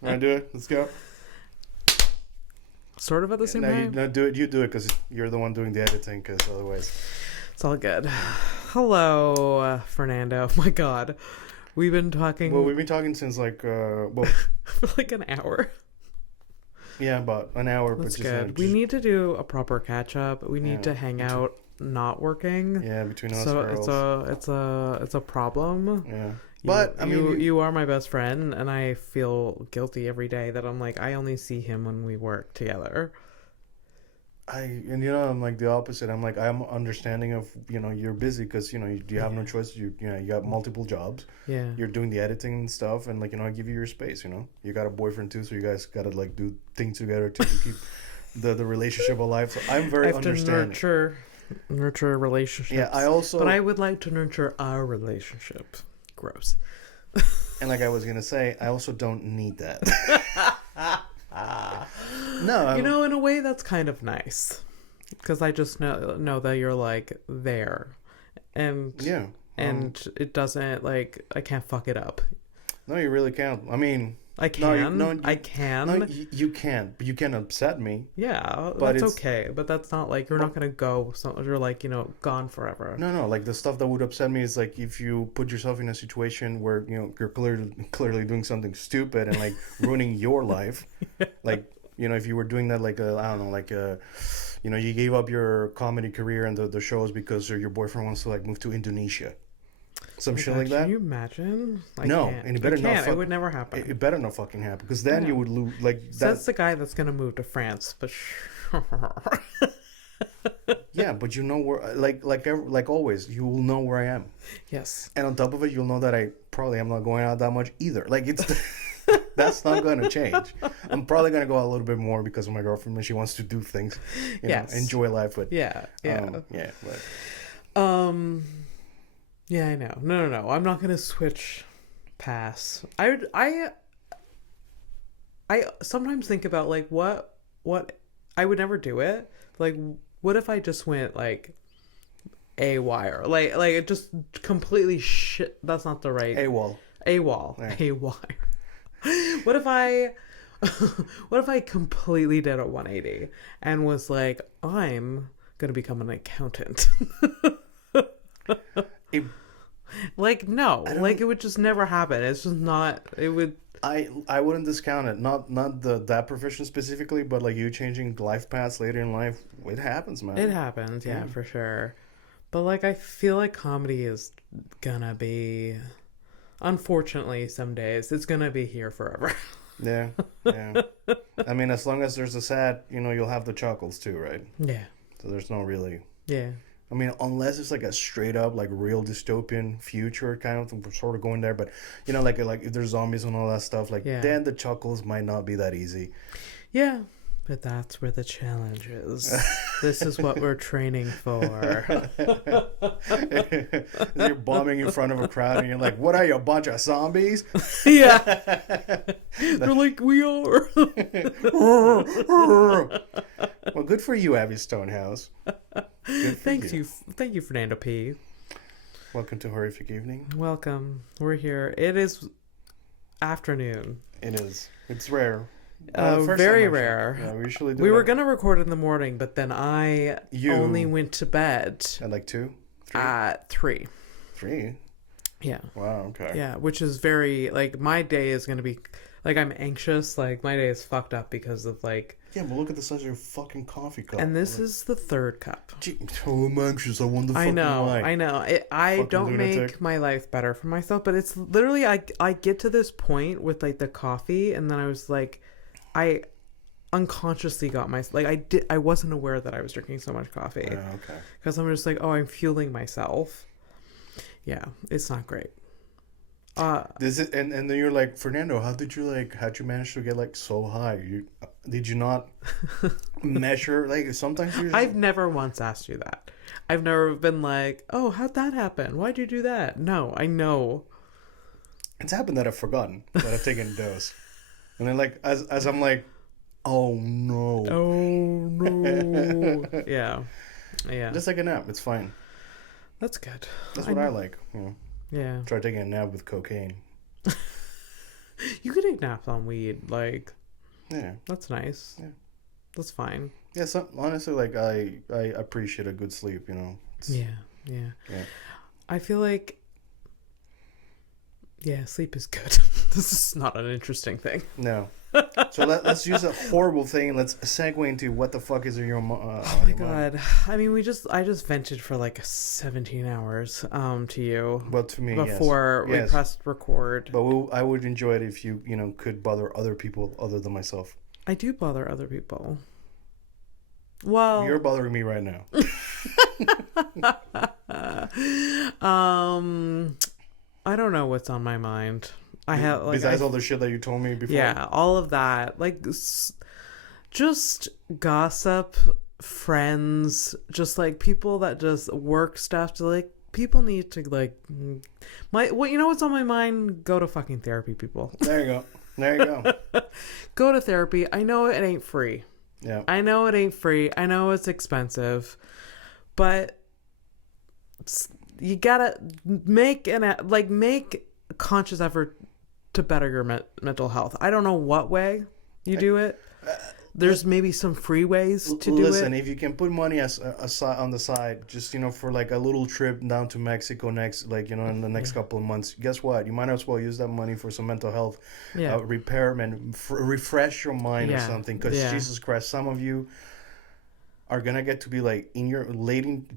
Want to do it? Let's go. Sort of at the same time? No, do it. You do it because you're the one doing the editing, because otherwise... It's all good. Hello, Fernando. Oh my God. We've been talking... Well, we've been talking since like... for like an hour. Yeah, about an hour. That's but good. We need to do a proper catch-up. We need to hang out not working. Yeah, between us girls. So it's a problem. Yeah. But I mean, you are my best friend, and I feel guilty every day that I'm like, I only see him when we work together. I'm like the opposite. I'm like, I'm understanding of, you're busy because, you have no choice. You got multiple jobs. Yeah. You're doing the editing and stuff, and I give you your space, You got a boyfriend too, so you guys got to like do things together to keep the relationship alive. So I'm very understanding. To nurture relationships. Yeah, but I would like to nurture our relationship. Gross. And like I was gonna say, I also don't need that. No, in a way that's kind of nice, because I just know that you're like there, and it doesn't, like, I can't fuck it up. No, you really can't. I mean, I can. I can. No, you can't. But you can upset me. Yeah, but that's okay. But that's not like you're not gonna go. So you're like gone forever. No. Like the stuff that would upset me is like if you put yourself in a situation where you're clearly doing something stupid and like ruining your life. Yeah. Like if you were doing that like you gave up your comedy career and the shows because your boyfriend wants to like move to Indonesia. Some shit like that. Can you imagine? No, and it better not. It would never happen. It better not fucking happen, because then you would lose. Like that's the guy that's gonna move to France, but. Yeah, but where, like always, you will know where I am. Yes. And on top of it, you'll know that I probably am not going out that much either. Like it's. That's not going to change. I'm probably going to go out a little bit more because of my girlfriend when she wants to do things, enjoy life. But yeah. But. Yeah, I know. No. I'm not gonna switch paths. I sometimes think about like what I would never do it. Like, what if I just went like AWire? Like it just completely shit. That's not the right AWOL. Yeah. AWire. What if I completely did a 180 and was like, I'm gonna become an accountant? Like no, like it would just never happen. It's just not. It would. I wouldn't discount it. Not that profession specifically, but like you changing life paths later in life, it happens, man. It happens, yeah, for sure. But like I feel like comedy is gonna be, unfortunately, some days it's gonna be here forever. Yeah. I mean, as long as there's a sad, you'll have the chuckles too, right? Yeah. So there's no really. Yeah. I mean, unless it's like a straight up like real dystopian future kind of thing, we're sort of going there. But like if there's zombies and all that stuff, like then the chuckles might not be that easy. Yeah, but that's where the challenge is. This is what we're training for. You're bombing in front of a crowd and you're like, "What are you, a bunch of zombies?" Yeah, they're like, "We are." Well, good for you, Abby Stonehouse. Thank you, Fernando P. Welcome to Horrific Evening. Welcome. We're here. It is afternoon. It is. It's rare. Very rare. Yeah, we usually do. We were gonna record in the morning, but then I only went to bed at like 2, 3? At 3. 3. Yeah. Wow. Okay. Yeah, which is very like my day is gonna be like I'm anxious. Like my day is fucked up because of like. Yeah, but look at the size of your fucking coffee cup. And this is the 3rd cup. Gee, oh, I'm anxious. I wonder. I know. I don't make my life better for myself, but it's literally I get to this point with like the coffee, and then I was like, I unconsciously got I wasn't aware that I was drinking so much coffee. Okay. Because I'm just like, oh, I'm fueling myself. Yeah, it's not great. This is and then you're like, Fernando, how'd you manage to get like so high? Did you not measure? Like sometimes I've never once asked you that. I've never been like, oh, how'd that happen? Why'd you do that? No, I know. It's happened that I've forgotten that I've taken a dose, and then like as I'm like, oh no, yeah. Just like a nap, it's fine. That's good. That's what I like. Yeah. Try taking a nap with cocaine. You could take naps on weed. Like, Yeah. that's nice. Yeah. That's fine. Yeah, so honestly, like I appreciate a good sleep, you know. Yeah. Yeah. I feel like, yeah, sleep is good. This is not an interesting thing. No. So let's use a horrible thing. Let's segue into what the fuck is in your Oh my god. I mean, I just vented for like 17 hours to you. Well, to me, before we pressed record. But I would enjoy it if you could bother other people other than myself. I do bother other people. Well, you're bothering me right now. I don't know what's on my mind. I have like besides all the shit that you told me before. Yeah, all of that. Like, just gossip, friends, just like people that just work stuff. To like, people need to like, you know what's on my mind? Go to fucking therapy, people. There you go. Go to therapy. I know it ain't free. Yeah. I know it ain't free. I know it's expensive, but you gotta make a conscious effort to better your mental health. I don't know what way you do it. There's maybe some free ways to do it. Listen, if you can put money aside on the side, just for like a little trip down to Mexico next, like in the next couple of months. Guess what? You might as well use that money for some mental health repairment, refresh your mind or something. Because Jesus Christ, some of you are gonna get to be like in your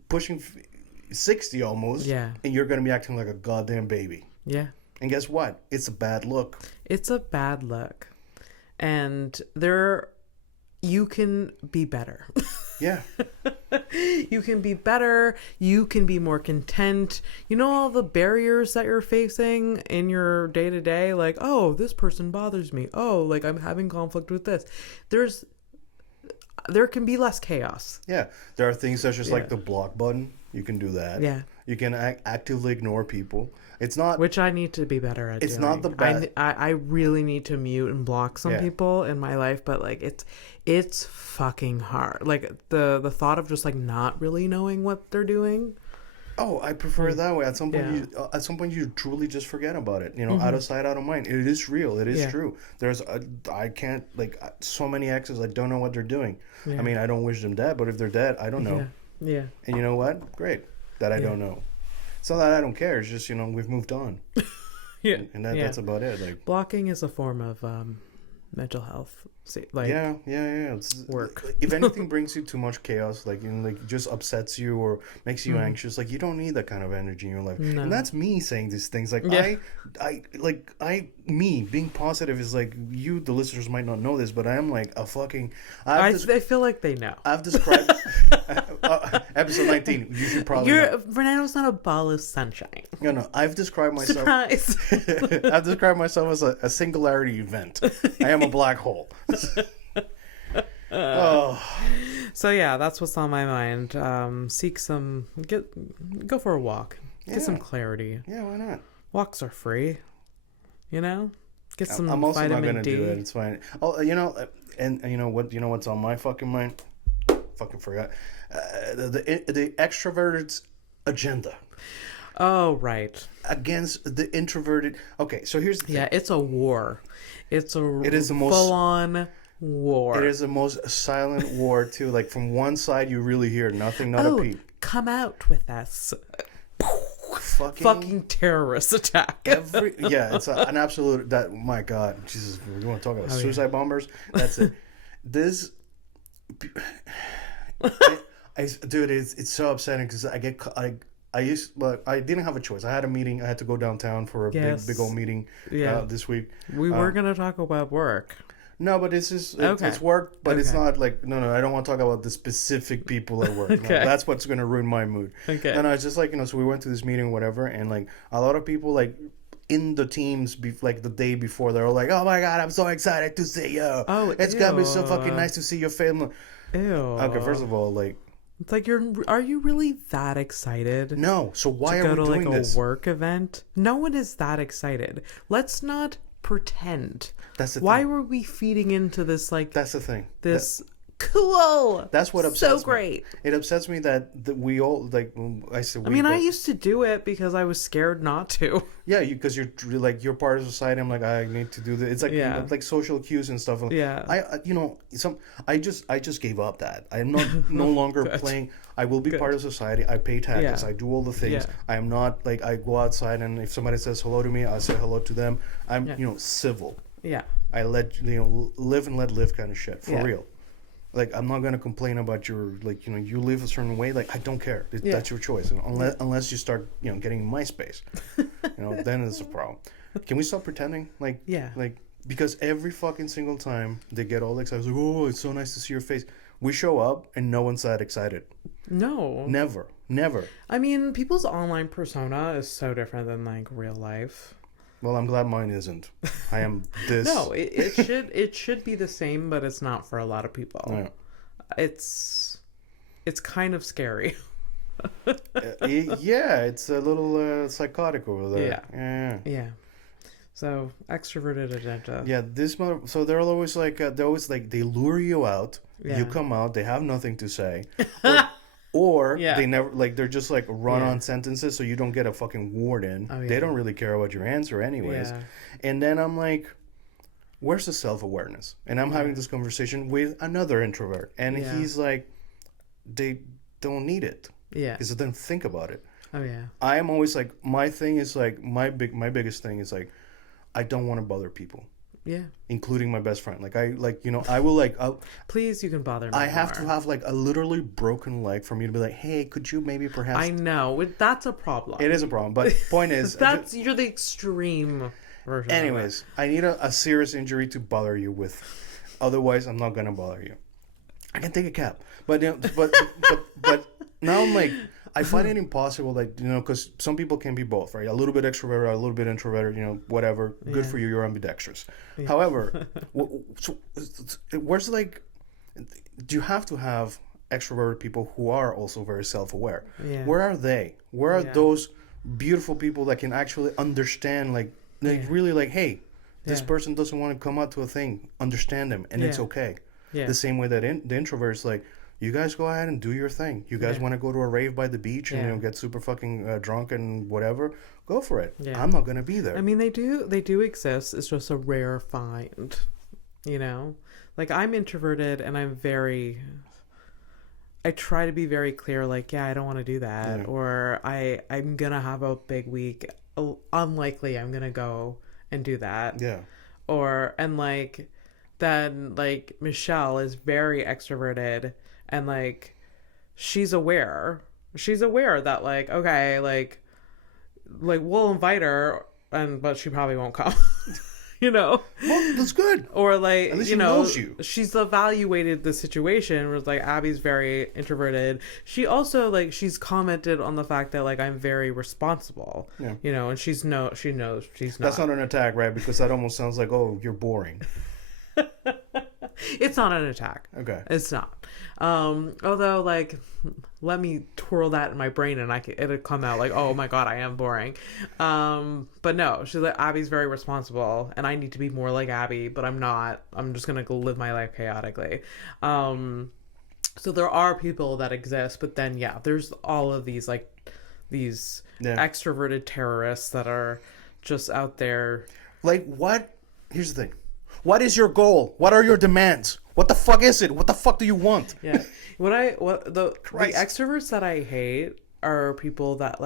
pushing 60 almost, and you're gonna be acting like a goddamn baby. Yeah. And guess what? It's a bad look. It's a bad look, and you can be better. Yeah. You can be better. You can be more content. You know, all the barriers that you're facing in your day to day, like, oh, this person bothers me. Oh, like I'm having conflict with this. There can be less chaos. Yeah. There are things such as like the block button. You can do that. Yeah. You can actively ignore people. It's not... Which I need to be better at. It's not the best. I really need to mute and block some people in my life, but like it's fucking hard. Like the thought of just like not really knowing what they're doing. Oh, I prefer it that way. At some point, you truly just forget about it. Out of sight, out of mind. It is real. It is true. I can't so many exes. I don't know what they're doing. Yeah. I mean, I don't wish them dead, but if they're dead, I don't know. Yeah. And you know what? Great that I don't know. It's not that I don't care. It's just we've moved on. Yeah. And that's about it. Like, blocking is a form of mental health. It's work. If anything brings you too much chaos, just upsets you or makes you anxious, you don't need that kind of energy in your life. No. And that's me saying these things. Me being positive is like, you, the listeners, might not know this, but I am like a fucking. I feel like they know. I've described episode 19. You should probably. Fernando's not a ball of sunshine. No. I've described myself. Surprise. I've described myself as a singularity event. I am a black hole. So yeah, that's what's on my mind. Go for a walk. Get some clarity. Yeah, why not? Walks are free. Get some I'm also vitamin not gonna D. do it. It's fine. Oh, and you know what? You know what's on my fucking mind? Fucking forgot. The extroverted's agenda. Oh, right. Against the introverted. Okay, so here's the thing. Yeah, it's a war. It is the most full-on war. It is the most silent war too. Like from one side, you really hear nothing, not a peep. Come out with us. Fucking terrorist attack. It's an absolute. That, my God, Jesus, you want to talk about suicide bombers? That's it. This, dude, it's so upsetting because I didn't have a choice. I had a meeting. I had to go downtown for a big old meeting this week. We were gonna talk about work. No, but it's work, but it's not like, no, I don't want to talk about the specific people at work. Okay. No, that's what's going to ruin my mood. Okay. And I was just like, so we went to this meeting or whatever, and like a lot of people in the teams, like the day before, they're all like, oh my God, I'm so excited to see you. Oh, it's going to be so fucking nice to see your family. Ew. Okay, first of all, like. It's like, are you really that excited? No, so why are we doing this? To go to like a work event? No one is that excited. Let's not pretend. That's the Why thing. were we feeding into this That's the thing. This cool. That's what upsets so great. me. It upsets me that we all like. I said. I mean, I used to do it because I was scared not to. Yeah, because you're like you're part of society. I'm like I need to do this. It's like like social cues and stuff. Yeah. I just gave up that. I'm not no longer playing. I will be part of society. I pay taxes. I do all the things. Yeah. I am not like I go outside and if somebody says hello to me, I say hello to them. I'm civil. Yeah. I let live and let live kind of shit for real. Like I'm not gonna complain about your you live a certain way. Like I don't care. That's your choice. Unless you start getting in my space, then it's a problem. Can we stop pretending? Like because every fucking single time they get all excited, like oh it's so nice to see your face. We show up and no one's that excited. No. Never. I mean, people's online persona is so different than like real life. Well, I'm glad mine isn't. I am this. No, it should be the same, but it's not for a lot of people. Yeah. It's kind of scary. Yeah, it's a little psychotic over there. Yeah. So extroverted agenda. Yeah, so they're always like they lure you out. Yeah. You come out, they have nothing to say. Or they never they're just like run-on sentences, so you don't get a fucking word in. Oh, yeah. They don't really care about your answer anyways. Yeah. And then I'm like, where's the self-awareness? And I'm having this conversation with another introvert, and he's like, they don't need it. Yeah. Because then think about it. Oh yeah. I am always like, my thing is like my biggest thing is like, I don't want to bother people. Yeah. Including my best friend. I will please, you can bother me. I have to have like a literally broken leg for me to be like, hey, could you maybe perhaps... I know. That's a problem. It is a problem. But point is... You're the extreme version. Anyways, I need a serious injury to bother you with. Otherwise, I'm not going to bother you. I can take a cab. But now I'm like... I find it impossible, because some people can be both, right? A little bit extroverted, a little bit introverted, whatever. Good for you, you're ambidextrous. Yeah. However, where's do you have to have extroverted people who are also very self-aware? Yeah. Where are they? Where are those beautiful people that can actually understand, really hey, this person doesn't want to come out to a thing, understand them, and it's okay. Yeah. The same way that the introvert's like, you guys go ahead and do your thing. You guys want to go to a rave by the beach and get super fucking drunk and whatever, go for it. Yeah. I'm not going to be there. I mean, they do exist. It's just a rare find, Like, I'm introverted and I try to be very clear, I don't want to do that. Yeah. Or I'm going to have a big week. Unlikely I'm going to go and do that. Yeah. Then Michelle is very extroverted. And she's aware that okay, we'll invite her, but she probably won't come. Well, that's good. Or at least she knows you. She's evaluated the situation. Where Abby's very introverted. She also she's commented on the fact that I'm very responsible. Yeah. And she knows she's not. That's not an attack, right? Because that almost sounds like, oh, you're boring. It's not an attack. Okay. It's not. Although let me twirl that in my brain and it'll come out oh my god, I am boring. But no, she's Abby's very responsible and I need to be more like Abby, but I'm not. I'm just gonna go live my life chaotically. So there are people that exist, but then there's all of these extroverted terrorists that are just out there. What? Here's the thing. What is your goal? What are your demands? What the fuck is it? What the fuck do you want? Yeah. The extroverts that I hate are people that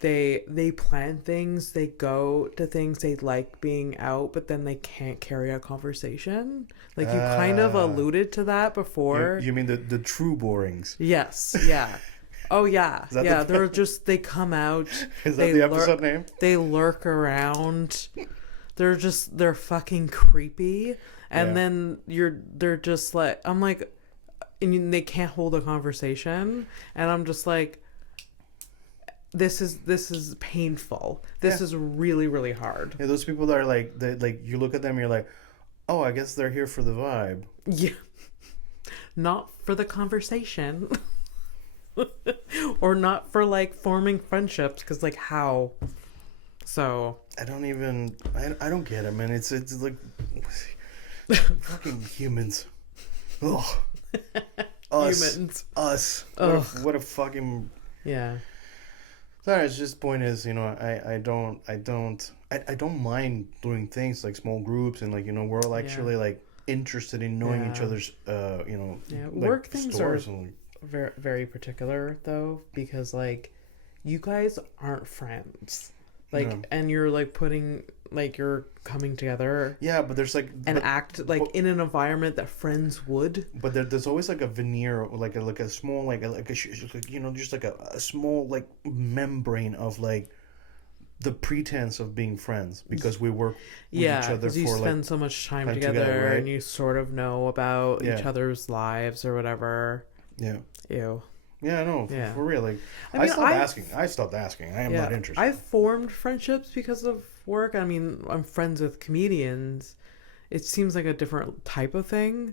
they plan things, they go to things, they like being out, but then they can't carry a conversation. You kind of alluded to that before. You mean the true borings? Yes. Yeah. Oh yeah. Yeah. They come out. Is that the episode name? They lurk around. They're fucking creepy. And then they're just I'm and they can't hold a conversation. And I'm just this is painful. This is really, really hard. Yeah, those people that are you look at them and you're like, oh, I guess they're here for the vibe. Yeah. Not for the conversation. Or not for forming friendships. Because how? So I don't get it, man. It's fucking humans. Ugh. Us. Humans. Us. What a fucking... Yeah. Sorry, it's just point is, I don't mind doing things like small groups and like, we're all actually like interested in knowing each other's, like work things are very, very particular though, because like you guys aren't friends, like, and you're like putting like you're coming together. Yeah, but there's like act like in an environment that friends would. But there's always like a veneer, like a small just like a small like membrane of like the pretense of being friends because we work with each other because you spend so much time together, right? And you sort of know about each other's lives or whatever. Yeah. Ew. Yeah, no, for real. Like, I stopped asking. I am not interested. I've formed friendships because of work. I mean, I'm friends with comedians. It seems like a different type of thing,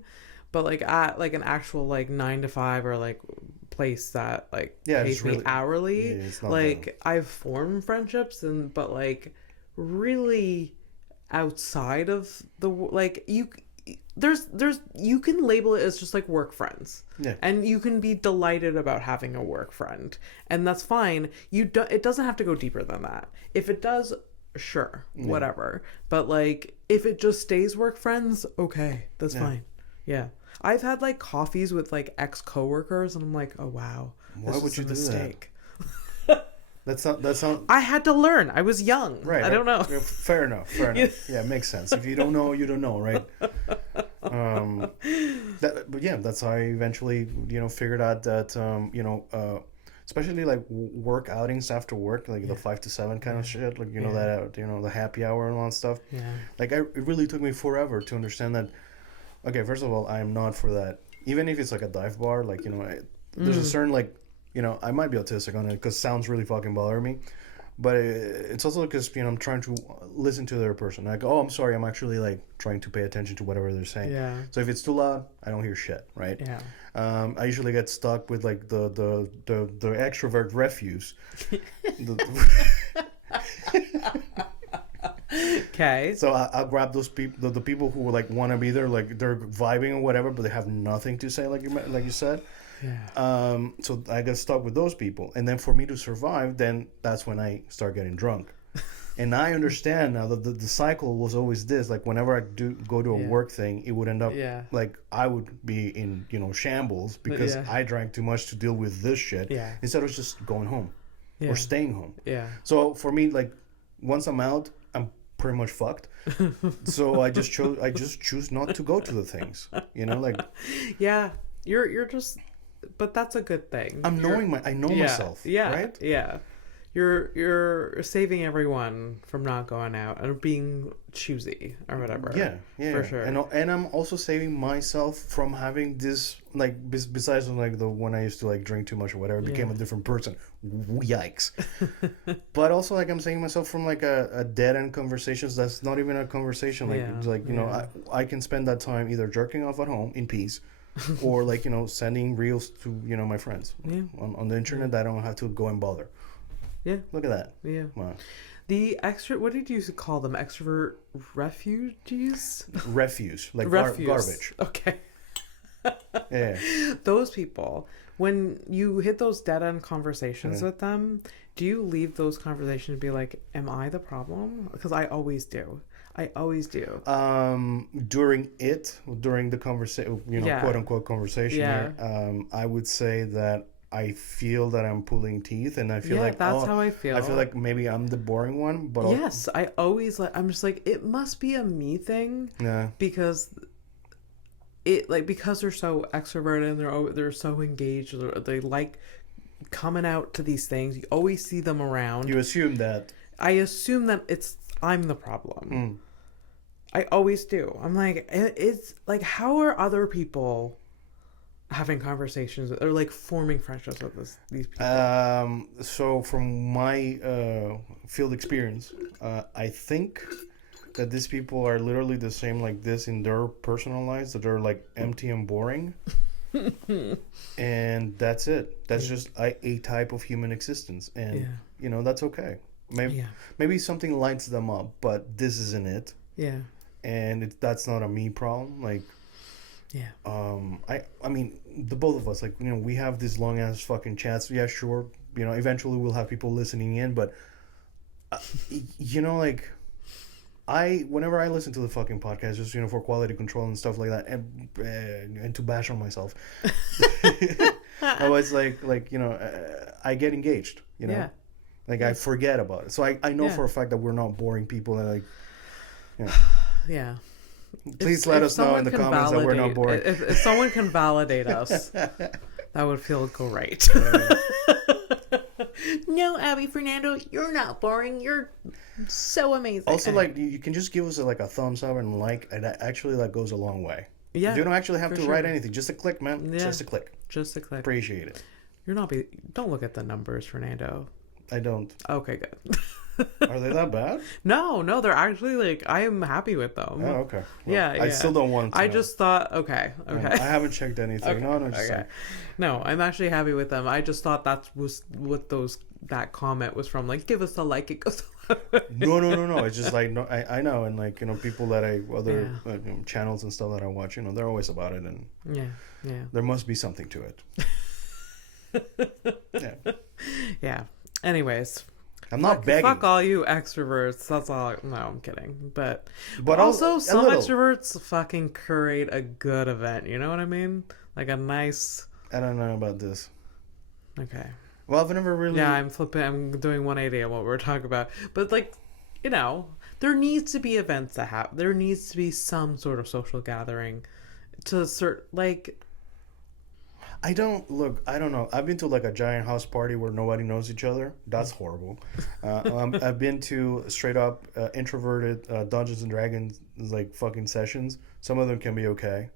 but like at like an actual like 9 to 5 or like place that like pays me hourly. Like I've formed friendships but like really outside of the like there's you can label it as just like work friends, and you can be delighted about having a work friend, and that's fine. It doesn't have to go deeper than that. If it does, sure, whatever. But like if it just stays work friends, okay, that's fine. Yeah, I've had like coffees with like ex-coworkers, and I'm like, oh wow, why would you do that? That's not. I had to learn. I was young. Right. I don't know. Yeah, fair enough. Yeah, it makes sense. If you don't know, you don't know, right? But yeah, that's how I eventually, figured out that, especially like work outings after work, like the 5 to 7 kind of shit, like that, the happy hour and all that stuff. Yeah. Like it really took me forever to understand that. Okay, first of all, I am not for that. Even if it's like a dive bar, like there's a certain like. I might be autistic on it because sounds really fucking bother me. But it's also because, I'm trying to listen to the other person. Like, oh, I'm sorry, I'm actually, like, trying to pay attention to whatever they're saying. Yeah. So if it's too loud, I don't hear shit, right? Yeah. I usually get stuck with, like, the extrovert refuse. Okay. So I'll grab those people, the people who, like, want to be there, like, they're vibing or whatever, but they have nothing to say, like you said. Yeah. So I got stuck with those people, and then for me to survive, then that's when I start getting drunk. And I understand now that the cycle was always this. Like whenever I do go to a work thing, it would end up like I would be in shambles because I drank too much to deal with this shit. Yeah. Instead of just going home or staying home. Yeah. So for me, like once I'm out, I'm pretty much fucked. So I just choose not to go to the things. Like. Yeah, you're just. But that's a good thing. I know myself. Yeah. Right? Yeah. You're saving everyone from not going out and being choosy or whatever. Yeah. For sure. And I'm also saving myself from having this like besides like the when I used to like drink too much or whatever, became a different person. Yikes. But also like I'm saving myself from like a dead end conversations that's not even a conversation. Like I can spend that time either jerking off at home in peace. Or like sending reels to my friends on the internet that I don't have to go and bother. Yeah, look at that. Yeah, wow. The what did you call them? Extrovert refugees? Refuse, like garbage. Okay. Yeah. Those people, when you hit those dead end conversations with them, do you leave those conversations and be like, "Am I the problem?" Because I always do. During the conversation, quote unquote conversation here, I would say that I feel that I'm pulling teeth, and I feel like that's how I feel. I feel like maybe I'm the boring one, but yes, I always I'm just like it must be a me thing, because because they're so extroverted and they're so engaged, or they like coming out to these things. You always see them around. You assume that. I assume that I'm the problem. I always do. I'm like, it's like, how are other people having conversations or like forming friendships with these people? So from my field experience, I think that these people are literally the same like this in their personal lives, that they're like empty and boring. And that's it. That's just a type of human existence, and that's okay. Maybe something lights them up, but this isn't it. Yeah. And that's not a me problem. Like, Yeah. I mean, the both of us, like, you know, we have these long ass fucking chats. Yeah, sure. You know, eventually we'll have people listening in, but you know, like, whenever I listen to the fucking podcast, just, you know, for quality control and stuff like that, and to bash on myself, I was like, you know, I get engaged, you know, Yeah. like I forget about it. So I know Yeah. for a fact that we're not boring people, and like, you know, Yeah. please let us know in the comments that we're not boring. If someone can validate us, that would feel great. No, Abby, Fernando, you're not boring. You're so amazing. Also, like, you can just give us a thumbs up and like, and that actually like goes a long way. Yeah, you don't actually have to write anything. Just a click, man. Yeah. Just a click. Just a click. Appreciate it. Don't look at the numbers, Fernando. I don't. Okay, good. Are they that bad? No, they're actually like, I am happy with them. Oh, okay. Well, Yeah, I still don't want to. I just thought, okay. I haven't checked anything. Okay, No, just okay. No, I'm actually happy with them. I just thought that was what that comment was from. Like, give us a like. It goes. No. It's just like, no, I know, and like, you know, people that other you know, channels and stuff that I watch, you know, they're always about it, and yeah, there must be something to it. Yeah. Anyways. I'm not begging. Fuck all you extroverts. That's all. No, I'm kidding. But also, some extroverts fucking curate a good event. You know what I mean? Like a nice. I don't know about this. Okay. Well, I've never really. Yeah, I'm flipping. I'm doing 180 on what we're talking about. But like, you know, there needs to be events that happen. There needs to be some sort of social gathering to like. I don't know. I've been to like a giant house party where nobody knows each other. That's horrible. I've been to straight up introverted Dungeons and Dragons like fucking sessions. Some of them can be okay.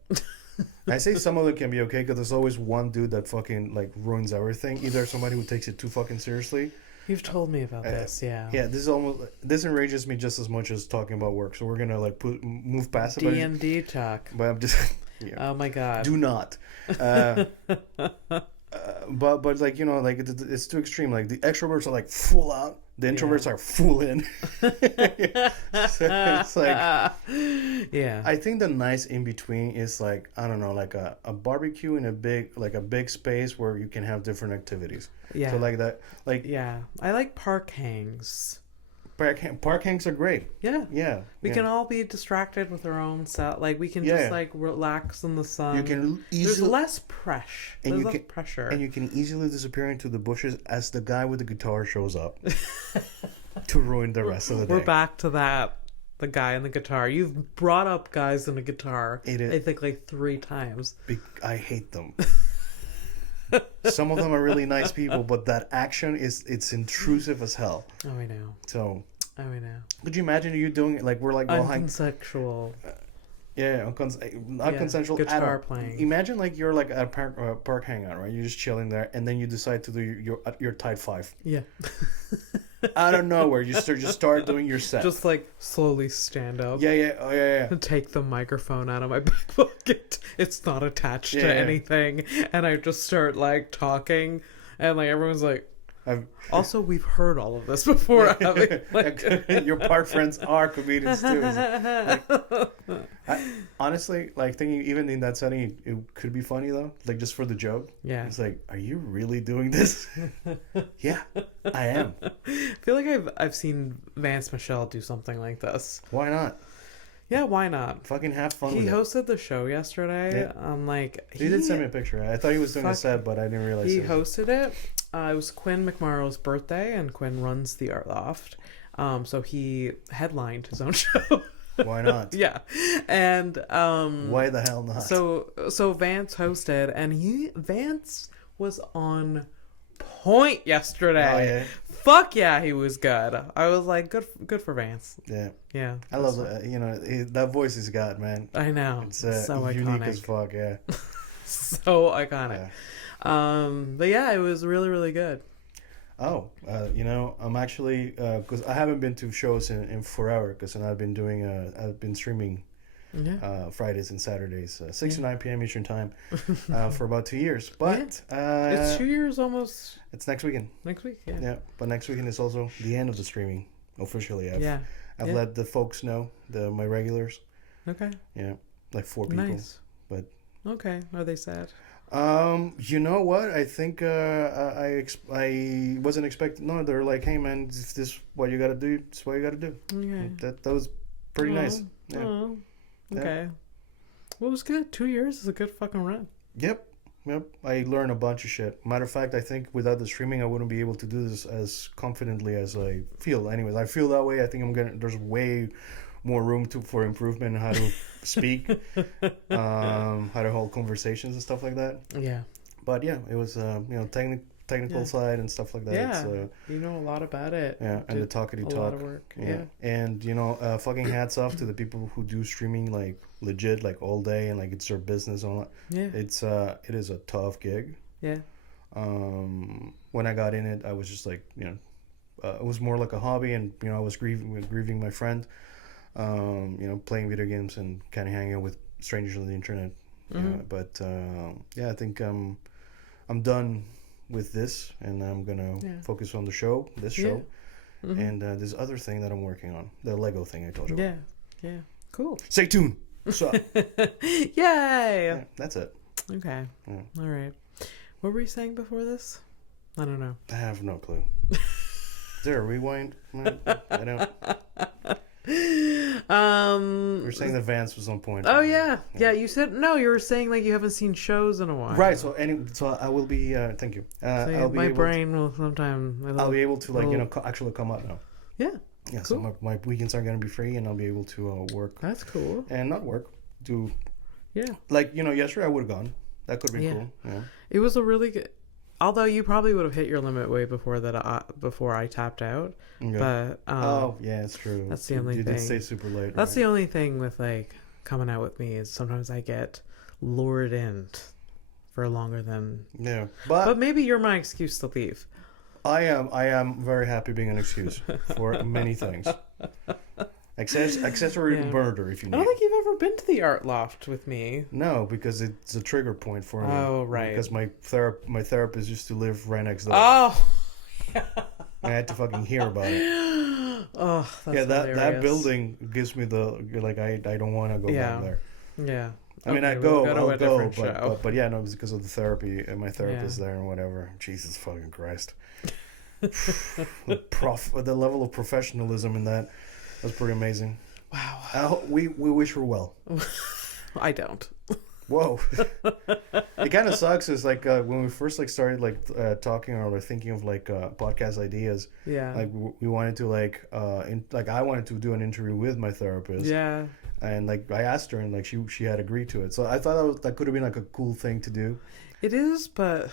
I say some of them can be okay because there's always one dude that fucking like ruins everything. Either somebody who takes it too fucking seriously. You've told me about this, yeah. Yeah, this enrages me just as much as talking about work. So we're gonna like move past it. D&D talk. But I'm just. Yeah. Oh my god. Do not. But like, you know, like it's too extreme. Like the extroverts are like full out, the introverts are full in. So it's like, yeah. I think the nice in between is like, I don't know, like a barbecue in a big space where you can have different activities. Yeah. So like that, like yeah, I like park hangs. Park hangs are great. Yeah. We can all be distracted with our own self. Like, we can just, like, relax in the sun. You can easily... There's less pressure. There's less pressure. And you can easily disappear into the bushes as the guy with the guitar shows up to ruin the rest of the day. We're back to that. The guy and the guitar. You've brought up guys and a guitar, I think, like 3 times. I hate them. Some of them are really nice people, but that action it's intrusive as hell. Oh, I know. So. Oh, I know. Could you imagine you doing it like we're like unconsensual? Not consensual guitar playing. Imagine like you're like at a park hangout, right? You're just chilling there, and then you decide to do your Tide 5. Yeah. Out of nowhere, you start doing your set. Just like slowly stand up. Yeah. And take the microphone out of my back pocket. It's not attached to anything, and I just start like talking, and like everyone's like. Also, we've heard all of this before. Your park friends are comedians too. Honestly, like thinking even in that setting, it could be funny though. Like just for the joke. Yeah. It's like, are you really doing this? Yeah, I am. I feel like I've seen Vance Michelle do something like this. Why not? Yeah, why not? Fucking have fun. He hosted the show yesterday. Yeah. He did send me a picture. I thought he was doing a set, but I didn't realize he hosted it. It was Quinn McMorrow's birthday, and Quinn runs the Art Loft. So he headlined his own show. Why not? Yeah. And why the hell not? So Vance hosted, and Vance was on point yesterday. Oh, yeah. Fuck yeah, he was good. I was like, good for Vance. Yeah. I love that. You know, that voice he's got, man. I know. It's so unique iconic. as fuck. Yeah. So iconic. Yeah. But yeah, it was really, really good. Oh, you know, I'm actually because I haven't been to shows in forever because I've been streaming Fridays and Saturdays 6 to 9 p.m. Eastern time for about 2 years. But it's 2 years almost. It's next weekend. Next week, yeah. Yeah, but next weekend is also the end of the streaming officially. I've let the folks know, my regulars. Okay. Yeah, like 4 people. Nice. But Okay. Are they sad? You know what? I think I wasn't expecting. No, they're like, hey man, if this is what you gotta do, it's what you gotta do. Okay. That was pretty nice. Yeah. Oh. Okay. Yeah. Well, it was good. 2 years is a good fucking run. Yep. I learned a bunch of shit. Matter of fact, I think without the streaming, I wouldn't be able to do this as confidently as I feel. Anyways, I feel that way. I think there's way more room for improvement in how to speak, how to hold conversations and stuff like that. Yeah. But yeah, it was technical side and stuff like that. Yeah, you know a lot about it. Yeah, and the talkity talk. A lot of work. Yeah. And fucking hats off to the people who do streaming like legit, like all day, and like it's their business and all that. Yeah. It is a tough gig. Yeah. When I got in it, I was just like, it was more like a hobby, and I was grieving my friend. Playing video games and kind of hanging out with strangers on the internet. Mm-hmm. But I think I'm done with this, and I'm gonna focus on this show, mm-hmm. and this other thing that I'm working on, the Lego thing I told you about. Yeah, cool. Stay tuned. So, Yay! Yeah, that's it. Okay. Yeah. All right. What were you saying before this? I don't know. I have no clue. Is there a rewind? I don't. You're saying the Vance was on point. Oh yeah. You said no. You were saying like you haven't seen shows in a while. Right. So I will be. Thank you. So my brain will sometime. I'll be able to actually come out now. Yeah. Yeah. Cool. So my weekends are gonna be free, and I'll be able to work. That's cool. And not work. Do. Yeah. Like yesterday I would have gone. That could be cool. Yeah. It was a really good. Although you probably would have hit your limit way before that. Before I tapped out. Okay. But it's true. That's the only thing. You did stay super late. That's the only thing with like coming out with me is sometimes I get lured in for longer than. Yeah, but maybe you're my excuse to leave. I am very happy being an excuse for many things. Accessory murder, if you need. I don't think you've ever been to the art loft with me. No, because it's a trigger point for me. Oh, right. Because my therapist used to live right next door. Oh. I had to fucking hear about it. Oh, that's that building gives me I don't want to go down there. Yeah. I mean, I'll go, but yeah, no, it's because of the therapy and my therapist there and whatever. Jesus fucking Christ. The level of professionalism in that was pretty amazing. Wow. We wish her well. I don't. Whoa. It kind of sucks. Is like when we first started talking or thinking of podcast ideas. Yeah. Like we wanted to I wanted to do an interview with my therapist. Yeah. And I asked her and she had agreed to it. So I thought that could have been a cool thing to do. It is, but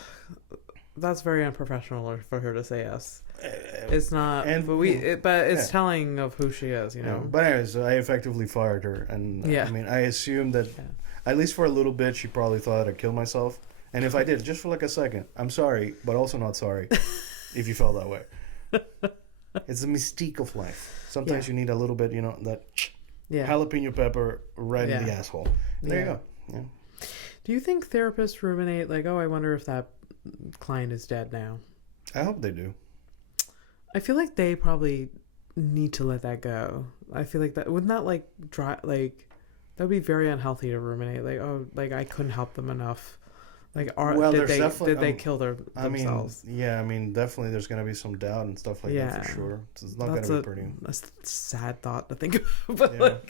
that's very unprofessional for her to say yes. It's not, but it's telling of who she is, Yeah. But anyways, I effectively fired her, and I mean, I assumed that at least for a little bit, she probably thought I'd kill myself. And if I did, just for a second, I'm sorry, but also not sorry if you felt that way. It's the mystique of life. Sometimes you need a little bit, that jalapeno pepper right in the asshole. And there you go. Yeah. Do you think therapists ruminate I wonder if that client is dead now? I hope they do. I feel like they probably need to let that go. I feel like that wouldn't that that would be very unhealthy to ruminate. I couldn't help them enough. Did they kill themselves? I mean, definitely there's gonna be some doubt and stuff like that for sure. So it's not gonna be pretty. That's a sad thought to think about. But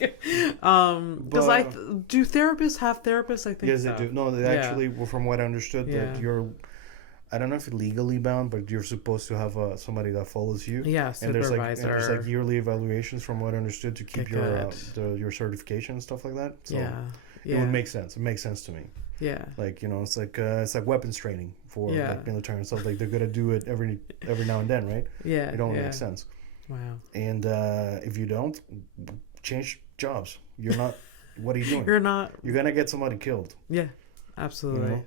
do therapists have therapists? I think yes, they do. No, they actually, from what I understood, that you're. I don't know if you're legally bound, but you're supposed to have somebody that follows you. Yeah, supervisor. And there's yearly evaluations, from what I understood, to keep your certification and stuff like that. So it would make sense. It makes sense to me. Yeah. It's like weapons training for military and stuff. They're gonna do it every now and then, right? Yeah. It only makes sense. Wow. And if you don't, change jobs. You're not. What are you doing? You're not. You're gonna get somebody killed. Yeah. Absolutely.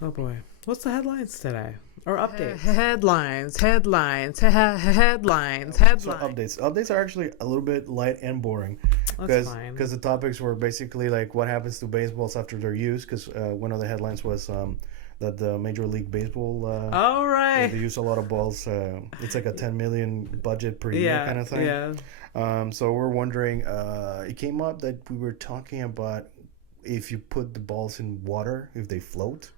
Oh boy. What's the headlines today? Or updates? Headlines. So updates are actually a little bit light and boring. Because the topics were basically what happens to baseballs after their use. Because one of the headlines was that the Major League Baseball. All right. They use a lot of balls. It's like a $10 million budget per year kind of thing. Yeah. So we're wondering. It came up that we were talking about if you put the balls in water, if they float.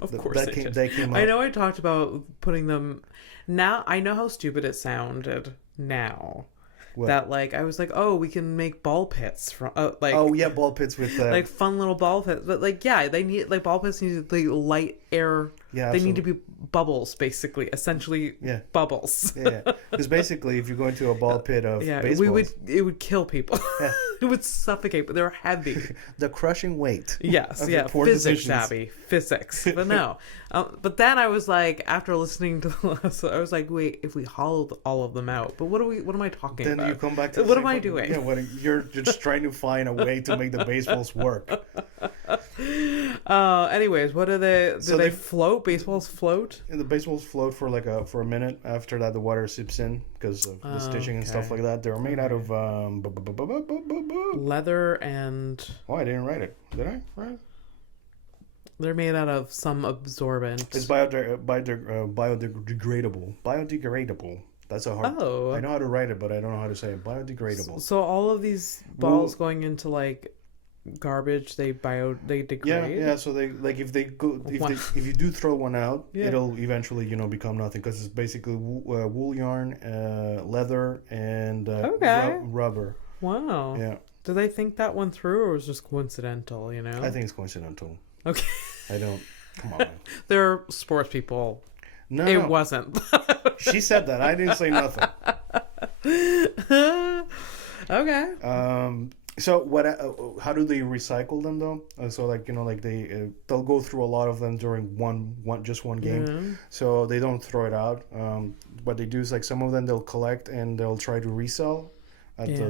Of course that came up. I know I talked about putting them. Now I know how stupid it sounded now. What? That like I was like, oh, we can make ball pits from like oh yeah, ball pits with like fun little ball pits, but like yeah, they need like ball pits need like light air. Yeah, they need to be bubbles, basically, essentially. Yeah, bubbles. Yeah, because basically, if you go into a ball pit of baseballs, it would kill people. Yeah. It would suffocate, but they're heavy. The crushing weight. Yes, yeah, physics, Abby, physics. But no, but then I was like, after listening to the last, I was like, wait, if we hollowed all of them out, but what am I talking about? Then you come back to what am I doing? Yeah, you're just trying to find a way to make the baseballs work. Anyways, what are they? Do they float? Baseballs float? And the baseballs float for a minute. After that, the water seeps in because of the stitching and stuff like that. They're made out of leather and. Oh, I didn't write it. Did I? Right. They're made out of some absorbent. It's biodegradable. Biodegradable. That's a hard. Oh. I know how to write it, but I don't know how to say it. Biodegradable. So all of these balls going into like garbage, they degrade. Yeah. So they like if you do throw one out, it'll eventually become nothing because it's basically wool yarn, leather, and rubber. Wow. Yeah. Did they think that one through, or was it just coincidental? I think it's coincidental. Okay. I don't. Come on. They're sports people. No, it wasn't. She said that. I didn't say nothing. Okay. So what? How do they recycle them though? So like they'll go through a lot of them during one game. Mm-hmm. So they don't throw it out. What they do is like some of them they'll collect and they'll try to resell at as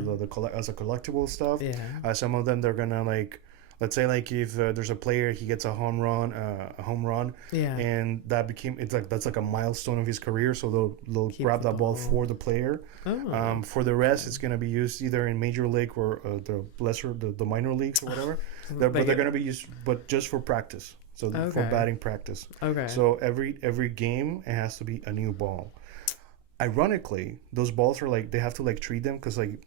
a collectible stuff. Yeah. Some of them they're gonna like. Let's say like if there's a player, he gets a home run, and that's like a milestone of his career. So they'll grab that ball for the player. Oh. For the rest, it's gonna be used either in major league or the minor leagues or whatever. But they're gonna be used, but just for practice. So for batting practice. Okay. So every game it has to be a new ball. Ironically, those balls are like they have to like treat them because like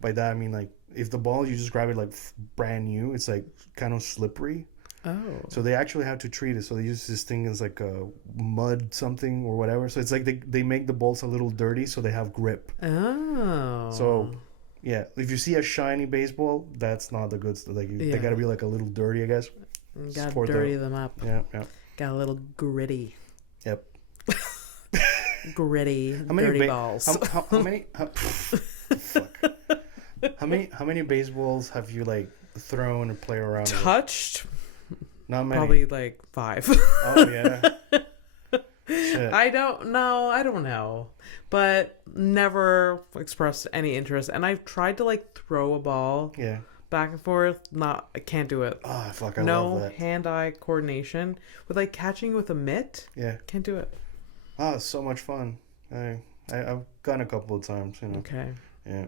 by that I mean like. If the ball you just grab it like brand new, it's like kind of slippery. Oh. So they actually have to treat it. So they use this thing as like a mud something or whatever. So it's like they make the balls a little dirty so they have grip. Oh. So yeah, if you see a shiny baseball, that's not the good stuff. Like they gotta be like a little dirty, I guess. Gotta dirty them up. Yeah. Got a little gritty. Yep. Gritty. Dirty balls. How many? Fuck. How many baseballs have you like thrown or play around touched with? Not many. Probably like 5. Oh yeah. Shit. I don't know, but never expressed any interest, and I've tried to like throw a ball back and forth. I can't do it. Oh fuck, I love that. No hand-eye coordination with like catching with a mitt. Yeah, can't do it. Oh, it's so much fun. I've gone a couple of times. Okay. Yeah.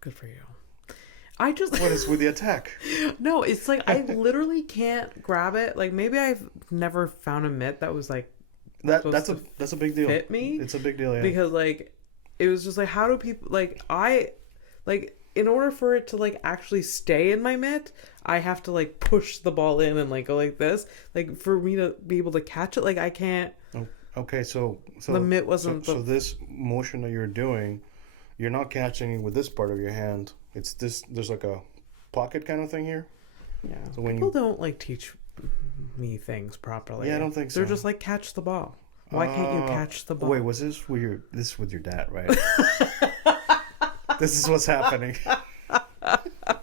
Good for you. I just what is with the attack? No, it's like I literally can't grab it. Like maybe I've never found a mitt that was like that's a big deal. Fit me? It's a big deal, yeah. Because like it was just like how do people like in order for it to like actually stay in my mitt, I have to like push the ball in and like go like this. Like for me to be able to catch it, like I can't. Okay, so the mitt wasn't. So this motion that you're doing. You're not catching it with this part of your hand. It's this. There's like a pocket kind of thing here. Yeah. So when people don't like teach me things properly. Yeah, I don't think so. They're just like catch the ball. Why can't you catch the ball? Wait, was this with your dad, right? This is what's happening.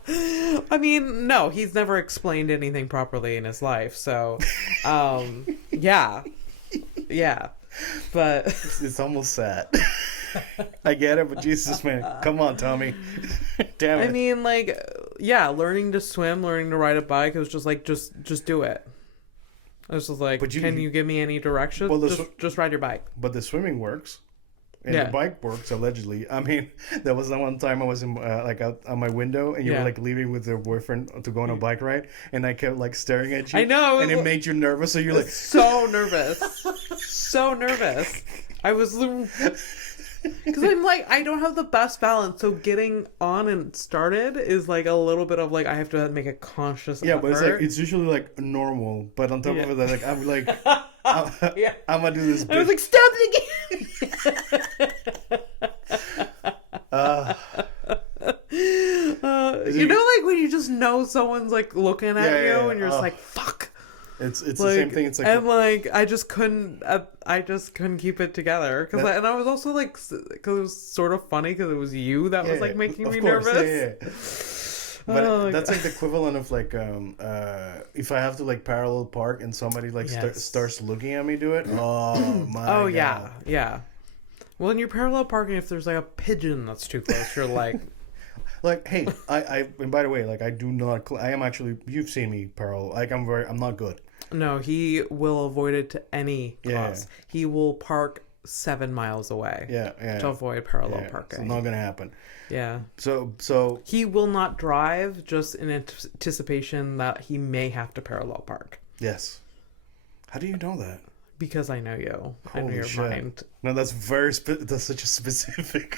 I mean, no, he's never explained anything properly in his life. So, yeah, but it's almost sad. I get it, but Jesus, man, come on, Tommy. Damn it. I mean, like, yeah, learning to swim, learning to ride a bike, it was just like, just do it. I was just like, can you give me any directions? Well, just ride your bike. But the swimming works. And the bike works, allegedly. I mean, there was that one time I was in, out on my window, and you were like leaving with your boyfriend to go on a bike ride, and I kept like staring at you. I know, and it made you nervous. So you're like so nervous, so nervous. I was. Because I'm like, I don't have the best balance. So getting on and started is like a little bit of like, I have to make a conscious effort. But it's like, it's usually like normal. But on top of it, like, I'm like, I'm gonna do this. I was like, stop it again. You know, like when you just know someone's like looking at you and you're just like, fuck. It's like, the same thing. It's like, and like I just couldn't keep it together because and I was also like, because it was sort of funny because it was you that was like making me nervous. But that's like the equivalent of like if I have to like parallel park and somebody like starts looking at me do it. Oh my. Oh God. yeah. Well, in your parallel parking, if there's like a pigeon that's too close, you're like. Like, hey, and by the way, like, I do not, I am actually, you've seen me parallel, like, I'm not good. No, he will avoid it to any cost. Yeah. He will park 7 miles away. To avoid parallel parking. It's not gonna happen. Yeah. So he will not drive just in anticipation that he may have to parallel park. Yes. How do you know that? Because I know you. I know your mind. No, that's that's such a specific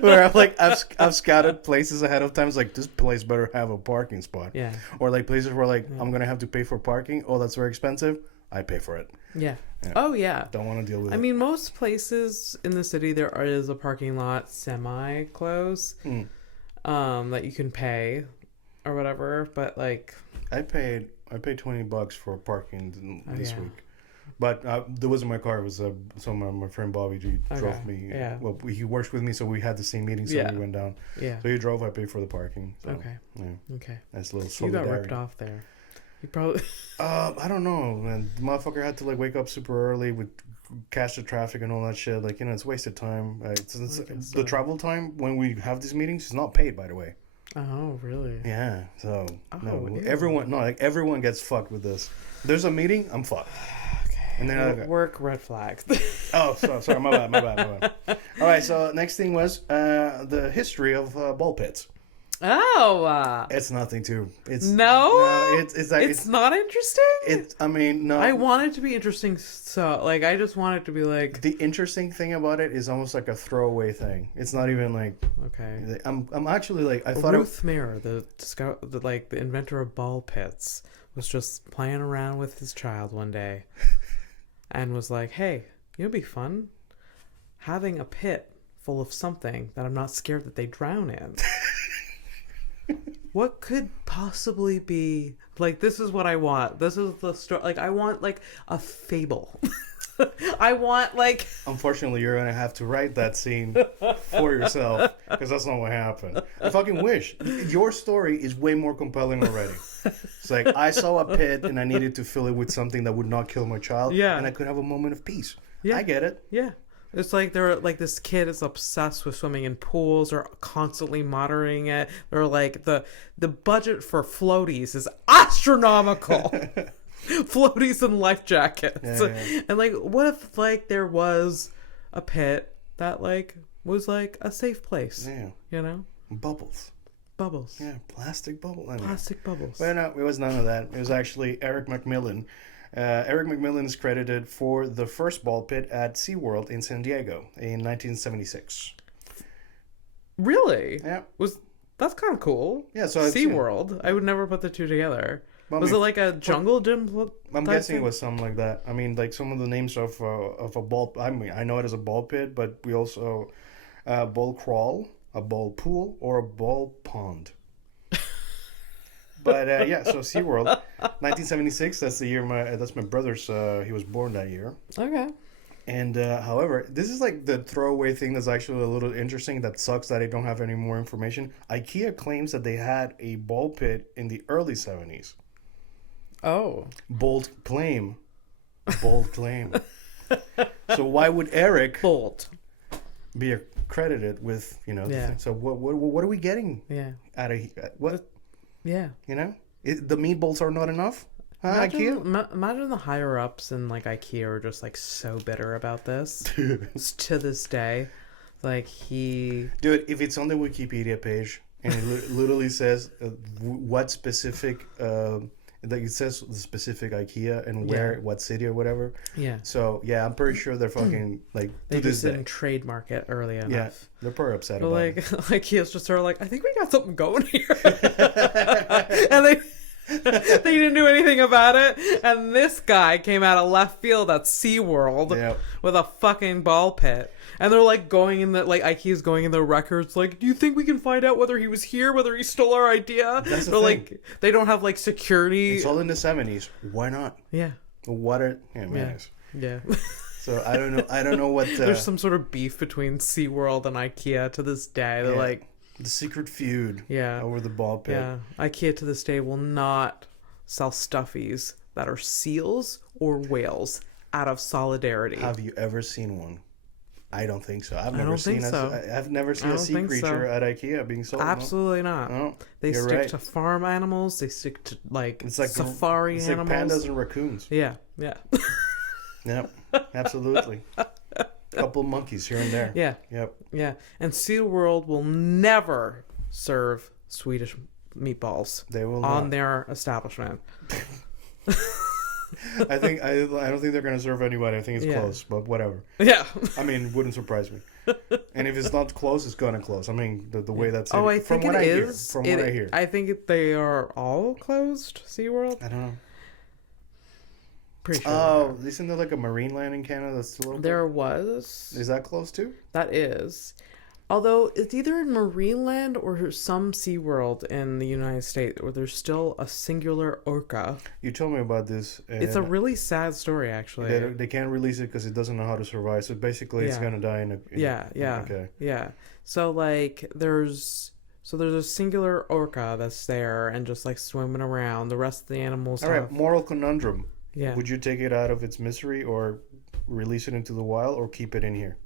where I'm like, I've scouted places ahead of time. It's like, this place better have a parking spot. Yeah. Or like places where like, I'm going to have to pay for parking. Oh, that's very expensive. I pay for it. Yeah. Oh, yeah. Don't want to deal with it. I mean, most places in the city, there is a parking lot semi-close that you can pay or whatever. But like... I paid $20 for parking this week. But there wasn't my car. It was my friend Bobby drove me. Yeah. Well, he works with me, so we had the same meeting, so we went down. Yeah. So he drove. I paid for the parking. So, okay. Yeah. Okay. That's a little solidarity. You got ripped off there. You probably. I don't know, man. The motherfucker had to like wake up super early with catch the traffic and all that shit. Like, it's wasted time. The travel time when we have these meetings is not paid, by the way. Oh, really? Yeah. So everyone gets fucked with this. There's a meeting, I'm fucked. And then work red flags. Sorry, my bad. All right, so next thing was the history of ball pits. Oh, it's nothing too. It's it's not interesting. No. I want it to be interesting, so like I just want it to be like the interesting thing about it is almost like a throwaway thing. It's not even like okay. I'm actually like I thought Ruth Mayer, the inventor of ball pits, was just playing around with his child one day. And was like, hey, it'd be fun having a pit full of something that I'm not scared that they drown in. What could possibly be... Like, this is what I want. This is the story. Like, I want, like, a fable. I want, like... Unfortunately, you're going to have to write that scene for yourself, because that's not what happened. I fucking wish. Your story is way more compelling already. It's like, I saw a pit, and I needed to fill it with something that would not kill my child, and I could have a moment of peace. Yeah. I get it. Yeah. It's like they're like this kid is obsessed with swimming in pools or constantly monitoring it. They're like the budget for floaties is astronomical. Floaties and life jackets. Yeah. And like what if like there was a pit that like was like a safe place? Yeah. You know? Bubbles. Yeah, plastic bubble. Plastic bubbles. But no, it was none of that. It was actually Eric McMillan. Eric McMillan is credited for the first ball pit at SeaWorld in San Diego in 1976. Really? Yeah. That's kind of cool. Yeah, so SeaWorld. I would never put the two together. Was it like a jungle gym? I'm guessing it was something like that. I mean, like some of the names of a ball. I mean, I know it as a ball pit, but we also ball crawl, a ball pool, or a ball pond. But so SeaWorld, 1976. That's the year that's my brother's. He was born that year. Okay. And however, this is like the throwaway thing that's actually a little interesting. That sucks that I don't have any more information. IKEA claims that they had a ball pit in the early 70s. Oh. Bold claim. So why would Eric be credited with thing? So what are we getting out of what? Yeah. The meatballs are not enough? Imagine the higher ups in like IKEA are just like so bitter about this to this day. Like Dude, if it's on the Wikipedia page and it literally says what specific like it says the specific IKEA and where, what city or whatever. Yeah. So yeah, I'm pretty sure they're fucking like they just didn't trademark it early enough. Yeah, they're pretty upset but about like, it. IKEA's just sort of like, I think we got something going here, and they didn't do anything about it. And this guy came out of left field at SeaWorld with a fucking ball pit. And they're like going in the, like IKEA's going in the records, like, do you think we can find out whether he was here, whether he stole our idea? That's the thing. like, they don't have like security. It's all in the 70s. Why not? Yeah. What are, man. Yeah. So I don't know what. There's some sort of beef between SeaWorld and IKEA to this day. They're like. The secret feud. Yeah. Over the ball pit. Yeah. IKEA to this day will not sell stuffies that are seals or whales out of solidarity. Have you ever seen one? I don't think so. I've never seen a sea creature at IKEA being sold. Absolutely not. No, they stick to farm animals. They stick to like safari animals. Like pandas and raccoons. Yeah. Yep. Absolutely. A couple monkeys here and there. Yeah. Yep. Yeah. And SeaWorld will never serve Swedish meatballs. They will on their establishment. I don't think they're gonna serve anybody. I think it's close, but whatever. Yeah. I mean, wouldn't surprise me. And if it's not close, it's gonna close. I mean, the way that's I think it is. From what I hear, I think they are all closed. SeaWorld. I don't know. Pretty sure. Oh, isn't there like a marine land in Canada that's still open? There was. Is that close too? That is. Although it's either in Marineland or some SeaWorld in the United States where there's still a singular orca. You told me about this. It's a really sad story, actually. They can't release it because it doesn't know how to survive. So basically, it's gonna die in a. Okay. Yeah. So like, there's a singular orca that's there and just like swimming around. The rest of the animals. All right. Moral conundrum. Yeah. Would you take it out of its misery or release it into the wild or keep it in here?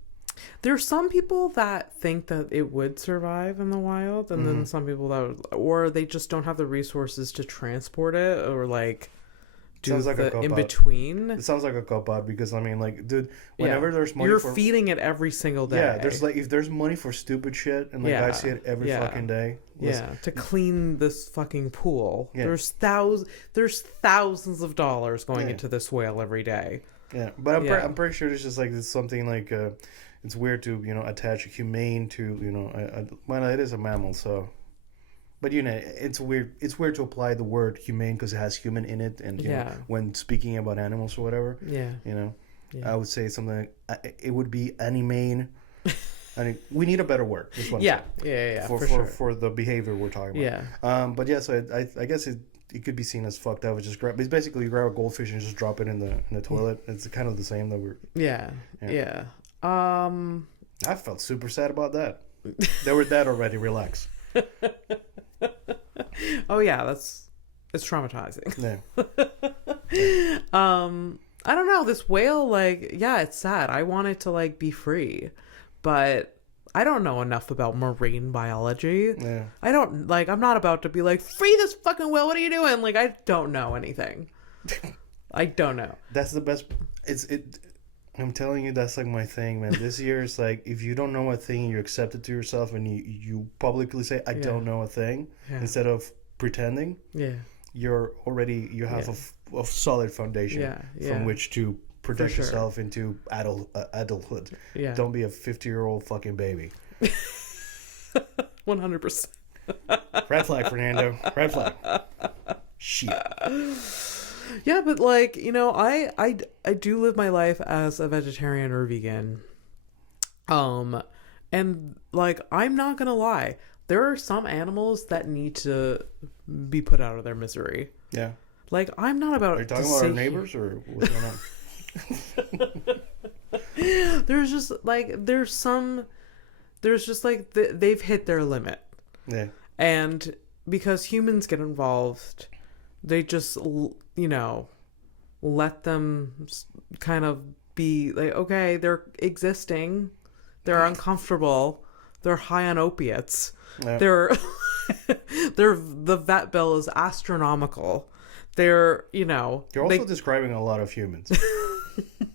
There's some people that think that it would survive in the wild, and then some people that, or they just don't have the resources to transport it, or like do the in between. It sounds like a cop out because I mean, like, dude, whenever there's money, you're feeding it every single day. Yeah, there's like if there's money for stupid shit, and like I see it every fucking day. To clean this fucking pool, there's thousands of dollars going into this whale every day. Yeah, but I'm pretty sure it's just like it's something like. It's weird to, attach humane to, well, it is a mammal, so. But, it's weird. It's weird to apply the word humane because it has human in it. And, when speaking about animals or whatever, I would say something like, it would be animane. We need a better word. For sure. For the behavior we're talking about. Yeah. But yeah, so I guess it could be seen as fucked up. It's basically you grab a goldfish and just drop it in the toilet. It's kind of the same that we're. Yeah. I felt super sad about that. They were dead already. Relax. Oh yeah, it's traumatizing. Yeah. I don't know. This whale, like, it's sad. I want it to like be free, but I don't know enough about marine biology. Yeah. I'm not about to be like, free this fucking whale. What are you doing? Like, I don't know anything. I don't know. That's the best. I'm telling you, that's like my thing, man. This year is like, if you don't know a thing, you accept it to yourself and you publicly say, I don't know a thing, instead of pretending. Yeah. You have a solid foundation from which to protect yourself into adulthood. Yeah. Don't be a 50-year-old fucking baby. 100%. Red flag, Fernando. Red flag. Shit. Yeah, but like, I do live my life as a vegetarian or vegan. And like, I'm not gonna lie, there are some animals that need to be put out of their misery. Yeah. Like, I'm not about. Are you talking about our neighbors or what's going on? There's just like they've hit their limit. Yeah. And because humans get involved, they just, let them kind of be like, okay, they're existing, they're uncomfortable, they're high on opiates, they're the vet bill is astronomical, they're you're also describing a lot of humans,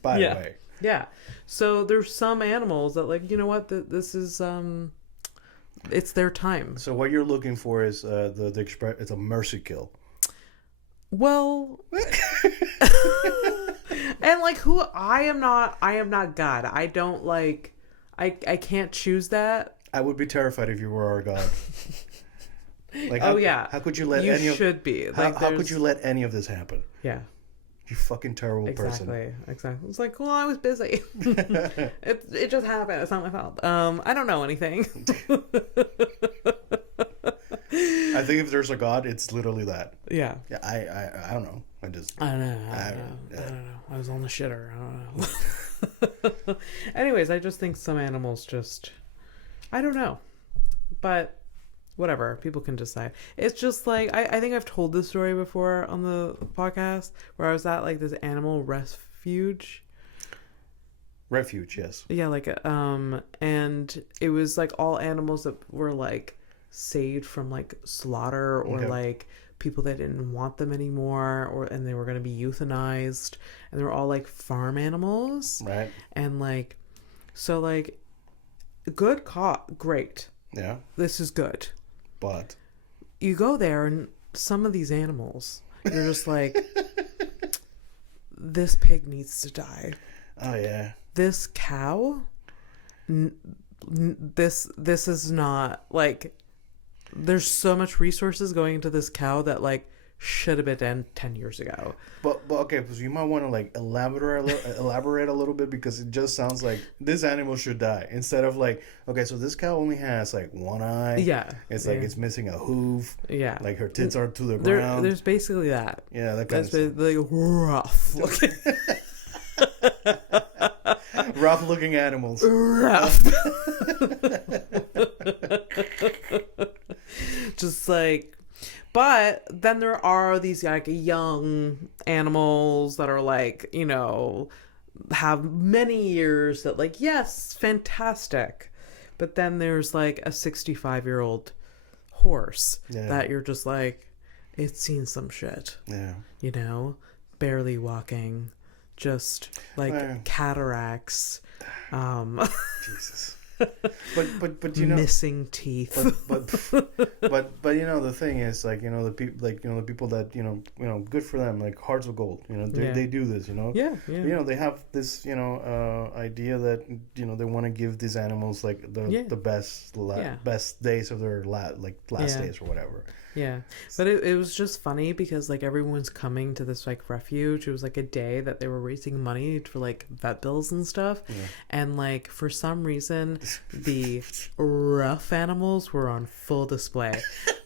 by the way. Yeah. So there's some animals that, like, this is it's their time. So what you're looking for is it's a mercy kill. Well, and like who I am not God. I don't like I can't choose that. I would be terrified if you were our God. Like, oh yeah, how could you let you any should be like how could you let any of this happen? Yeah, you fucking terrible person. Exactly. It's like, well, I was busy. it just happened. It's not my fault. I don't know anything. I think if there's a God, it's literally that. Yeah. Yeah. I don't know. I don't know. I don't know. I was on the shitter. I don't know. Anyways, I just think some animals just, I don't know, but whatever, people can decide. It's just like I think I've told this story before on the podcast where I was at like this animal refuge. Yes. Yeah, like and it was like all animals that were like saved from like slaughter or like people that didn't want them anymore and they were going to be euthanized, and they were all like farm animals. Right. And like so like good great. Yeah. This is good. But you go there and some of these animals, you're just like, this pig needs to die. Oh yeah. This cow, this is not like, there's so much resources going into this cow that like should have been done 10 years ago. But okay, because you might want to like elaborate a little bit, because it just sounds like this animal should die instead of like, okay, so this cow only has like one eye. Yeah. It's like it's missing a hoof. Yeah. Like her tits are to the ground. There's basically that. Yeah, that kind of stuff. Like rough looking. Rough looking animals. Rough. Just like, but then there are these like young animals that are like, you know, have many years that like, yes, fantastic. But then there's like a 65-year-old horse that you're just like, it's seen some shit. Yeah. You know, barely walking, just like cataracts. Jesus. But you know, missing teeth. But you know, the thing is, like, you know, the people that you know good for them, like hearts of gold, you know, they do this, you know. Yeah. You know, they have this, you know, idea that, you know, they want to give these animals like the best days of their last days or whatever. Yeah, but it was just funny because like everyone's coming to this like refuge. It was like a day that they were raising money for like vet bills and stuff, and like for some reason the rough animals were on full display.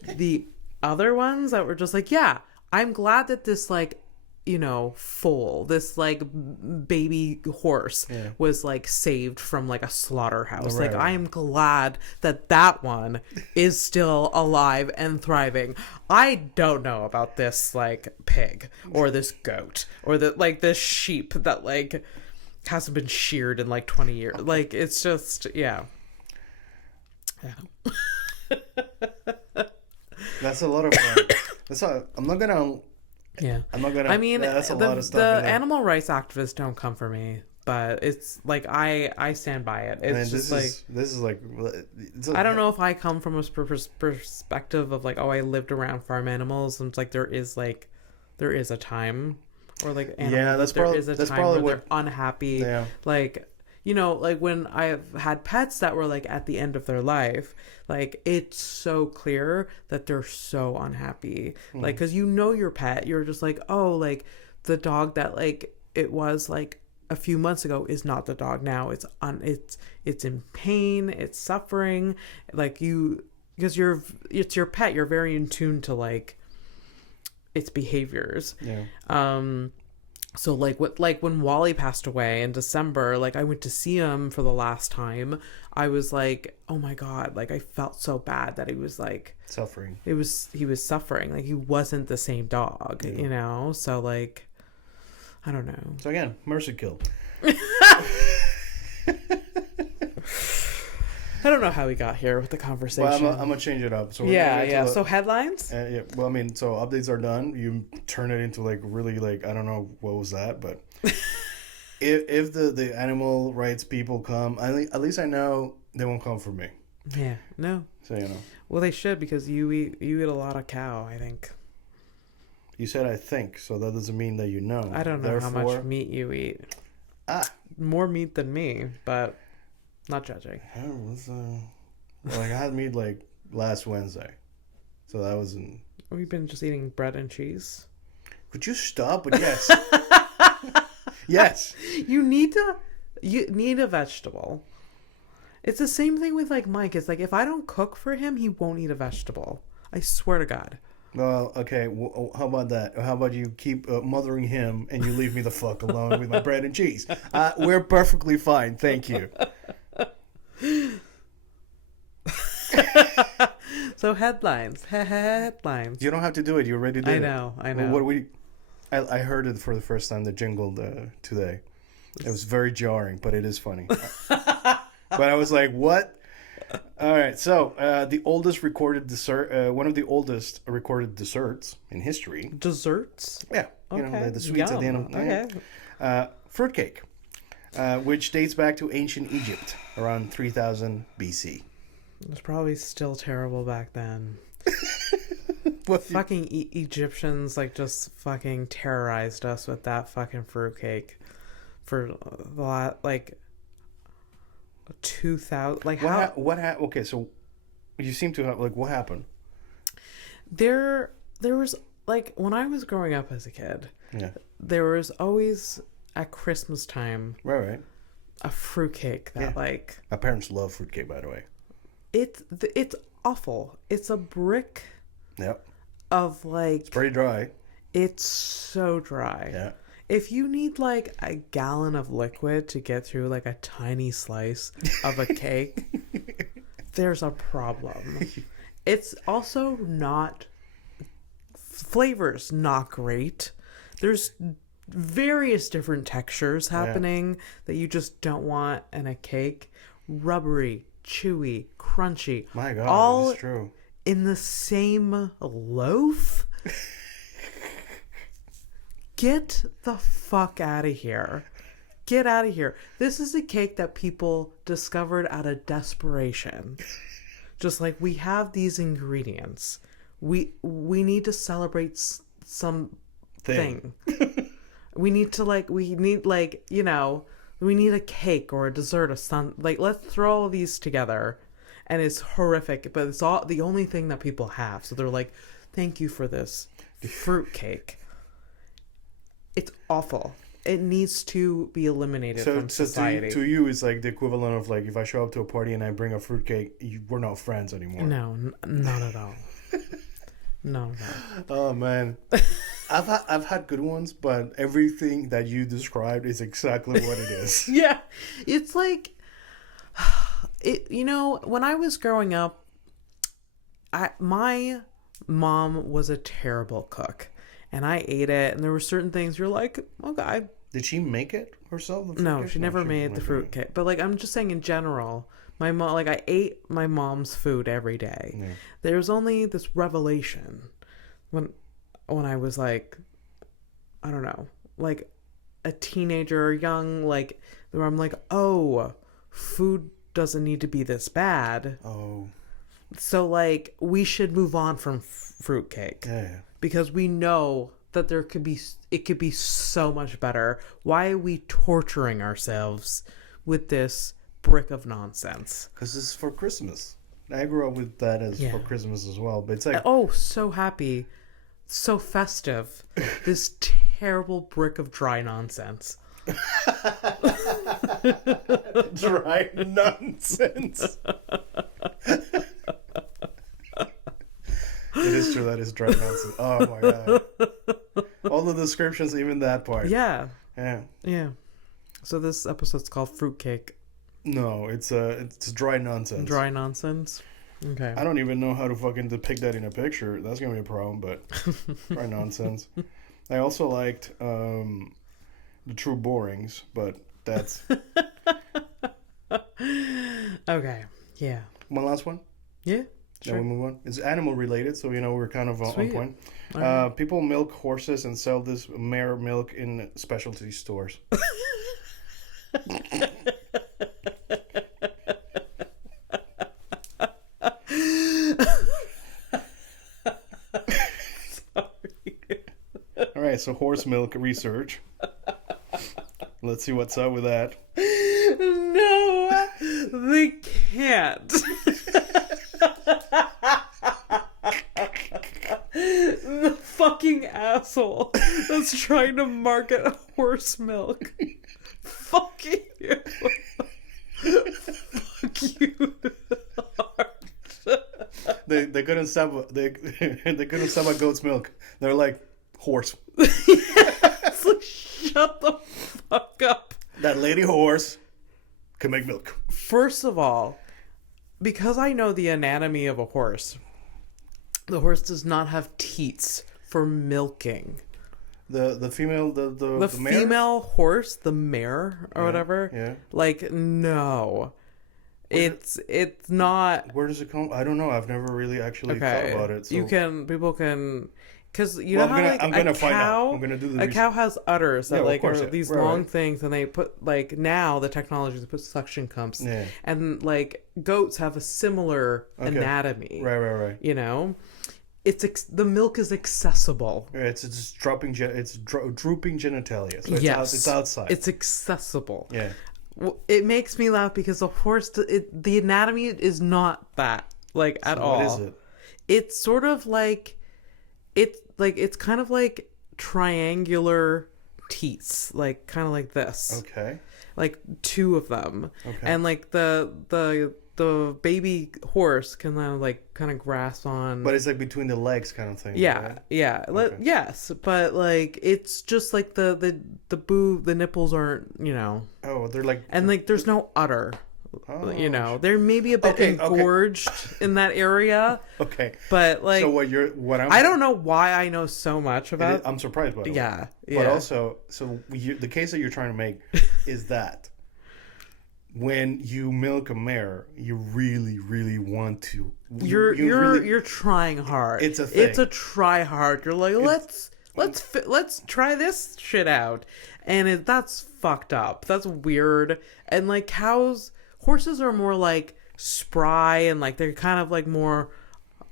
The other ones that were just like, yeah, I'm glad that this like, you know, foal, this like baby horse was like saved from like a slaughterhouse. Like I am glad that one is still alive and thriving. I don't know about this like pig or this goat or this sheep that like hasn't been sheared in like 20 years. Like it's just That's a lot of I'm not gonna. I mean, that's a lot of stuff. The animal rights activists don't come for me, but it's like I stand by it. It's I don't know if I come from a perspective of like, oh, I lived around farm animals, and it's like there is a time, or like animals, that's probably where they're unhappy. Yeah. Like, you know, like when I've had pets that were like at the end of their life, like it's so clear that they're so unhappy. Like, cause you know your pet, you're just like, oh, like the dog that like it was like a few months ago is not the dog now. It's in pain, it's suffering. Like because it's your pet, you're very in tune to like its behaviors. Yeah. So like when Wally passed away in December, like I went to see him for the last time. I was like, oh my God, like I felt so bad that he was like suffering. He was suffering. Like he wasn't the same dog, you know? So like, I don't know. So again, mercy kill. I don't know how we got here with the conversation. Well, I'm gonna change it up. So So headlines. Well, I mean, so updates are done. You turn it into like really like, I don't know what was that, but if the animal rights people come, at least I know they won't come for me. Yeah. No. So you know. Well, they should, because you eat a lot of cow, I think. You said I think, so that doesn't mean that you know. I don't know how much meat you eat. More meat than me, but not judging. I had meat like last Wednesday, so that wasn't. We've been just eating bread and cheese. Could you stop? But yes, yes. You need a vegetable. It's the same thing with like Mike. It's like if I don't cook for him, he won't eat a vegetable. I swear to God. Well, okay. How about that? How about you keep mothering him and you leave me the fuck alone with my bread and cheese? We're perfectly fine. Thank you. So headlines. You don't have to do it. You already did. I know. Well, I heard it for the first time. The jingle today. It was very jarring, but it is funny. But I was like, what? All right. So the oldest recorded dessert, one of the oldest recorded desserts in history. Desserts? Yeah. Okay. You know, the sweets at the end of fruitcake, which dates back to ancient Egypt around 3000 BC. It was probably still terrible back then. What fucking Egyptians like just fucking terrorized us with that fucking fruitcake for the lot like 2000 like okay, so you seem to have like what happened? There was like when I was growing up as a kid, there was always at Christmas time right a fruitcake that like my parents love fruitcake, by the way. It's awful. It's a brick Yep. Of like... It's pretty dry. It's so dry. Yeah. If you need like a gallon of liquid to get through like a tiny slice of a cake, there's a problem. It's also not... Flavor's not great. There's various different textures happening that you just don't want in a cake. Rubbery, chewy, crunchy. My God, all it's true. In the same loaf? Get the fuck out of here. Get out of here. This is a cake that people discovered out of desperation. Just like, we have these ingredients. We need to celebrate something. we need a cake or a dessert or something. Like, let's throw all of these together. And it's horrific, but it's all the only thing that people have. So they're like, thank you for this fruitcake. It's awful. It needs to be eliminated from society. So to you, it's like the equivalent of like if I show up to a party and I bring a fruitcake, we're not friends anymore. No, not at all. No. Oh man, I've had good ones, but everything that you described is exactly what it is. Yeah, it's like. When I was growing up, my mom was a terrible cook, and I ate it, and there were certain things you're like, okay. Did she make it herself? No, she never made the fruitcake. But like, I'm just saying in general, my mom, like, I ate my mom's food every day. Yeah. There's only this revelation when I was like, I don't know, like a teenager or young, like, where I'm like, oh, food doesn't need to be this bad. Oh. So, like, we should move on from fruitcake. Yeah. Because we know that it could be so much better. Why are we torturing ourselves with this brick of nonsense? Because it's for Christmas. I grew up with that as for Christmas as well. But it's like... Oh, so happy. So festive. This terrible brick of dry nonsense. Dry nonsense. It is true, that is dry nonsense. Oh my God. All the descriptions, even that part. Yeah. Yeah. So this episode's called Fruitcake. No, it's dry nonsense. Dry nonsense. Okay. I don't even know how to fucking depict that in a picture. That's gonna be a problem, but dry nonsense. I also liked the True Borings, but that's... Okay, yeah. One last one? Yeah, sure. Then we move on. It's animal related, so we're kind of on point. Right. People milk horses and sell this mare milk in specialty stores. so horse milk research. Let's see what's up with that. No, they can't. The fucking asshole that's trying to market horse milk. Fuck you. Fuck you. They couldn't stop they couldn't stop at goat's milk. They're like horse. It's like, shut the fuck up. That lady horse can make milk. First of all, because I know the anatomy of a horse, the horse does not have teats for milking. The female the mare? Female horse, the mare or whatever. Yeah. Like, no. It's not. Where does it come? I don't know. I've never really actually thought about it. So. People can, because you know how I'm gonna find out. I'm gonna do the cow has udders that are these long right. things, and they put like now the technology to put suction cups, and like goats have a similar anatomy. Right. You know, the milk is accessible. It's just dropping. It's drooping genitalia. So it's outside. It's accessible. Yeah. It makes me laugh because the horse, the anatomy is not that at all. What is it? It's sort of like, it's kind of like triangular teats, like kind of like this. Okay. Like two of them. Okay. And like the baby horse can kind of grasp on. But it's like between the legs kind of thing. Yeah, right? yeah. Okay. Yes, but like it's just like the nipples aren't, you know. Oh, they're like. And like there's no udder. Oh, you know, they're maybe a bit engorged in that area. Okay. But like, so I don't know why I know so much about. I'm surprised by it. Yeah. But also, the case that you're trying to make is that when you milk a mare, you really, really want to. You're trying hard. It's a thing. It's a try hard. You're like, let's try this shit out, and that's fucked up. That's weird. And like horses are more like spry and like they're kind of like more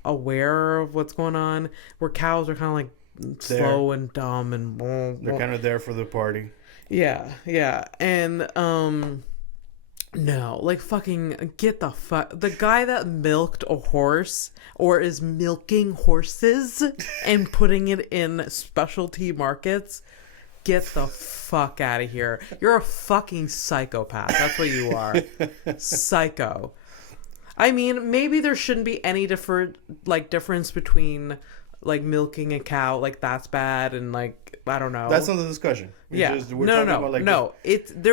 aware of what's going on. Where cows are kind of like slow and dumb and. They're kind of there for the party. Yeah, and no, like fucking get the fuck. The guy that milked a horse or is milking horses and putting it in specialty markets, get the fuck out of here. You're a fucking psychopath. That's what you are. Psycho. I mean, maybe there shouldn't be any difference between like milking a cow, like that's bad, and like I don't know. That's not the discussion. There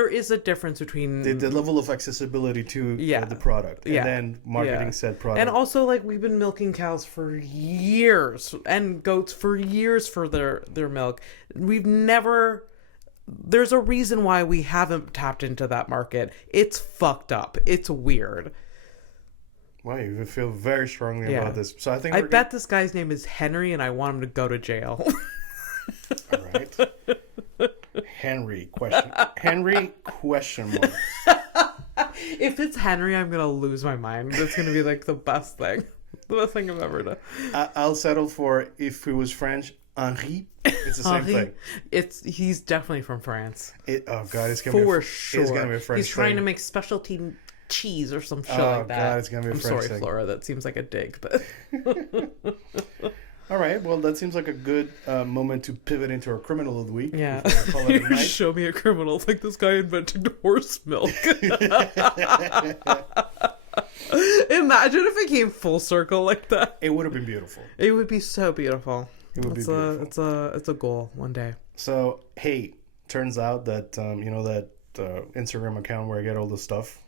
is a difference between the level of accessibility to the product, and then marketing said product. And also, like we've been milking cows for years and goats for years for their milk. We've never. There's a reason why we haven't tapped into that market. It's fucked up. It's weird. Wow, you feel very strongly about this. So I bet this guy's name is Henry, and I want him to go to jail. All right. Henry question mark. If it's Henry, I'm gonna lose my mind. It's gonna be like the best thing I've ever done. I'll settle for if it was French, Henri. It's the same thing. He's definitely from France. Oh god, it's gonna for sure. It's gonna be a French. He's trying thing. to make specialty cheese or some shit like that. God, it's gonna be a I'm French sorry, thing. Flora. That seems like a dig, but. All right, well, that seems like a good moment to pivot into our criminal of the week. Yeah. Call it a night. Show me a criminal. Like this guy invented horse milk. Imagine if it came full circle like that. It would have been beautiful. It would be so beautiful. It would be beautiful. It's a goal one day. So, hey, turns out that, that Instagram account where I get all the stuff,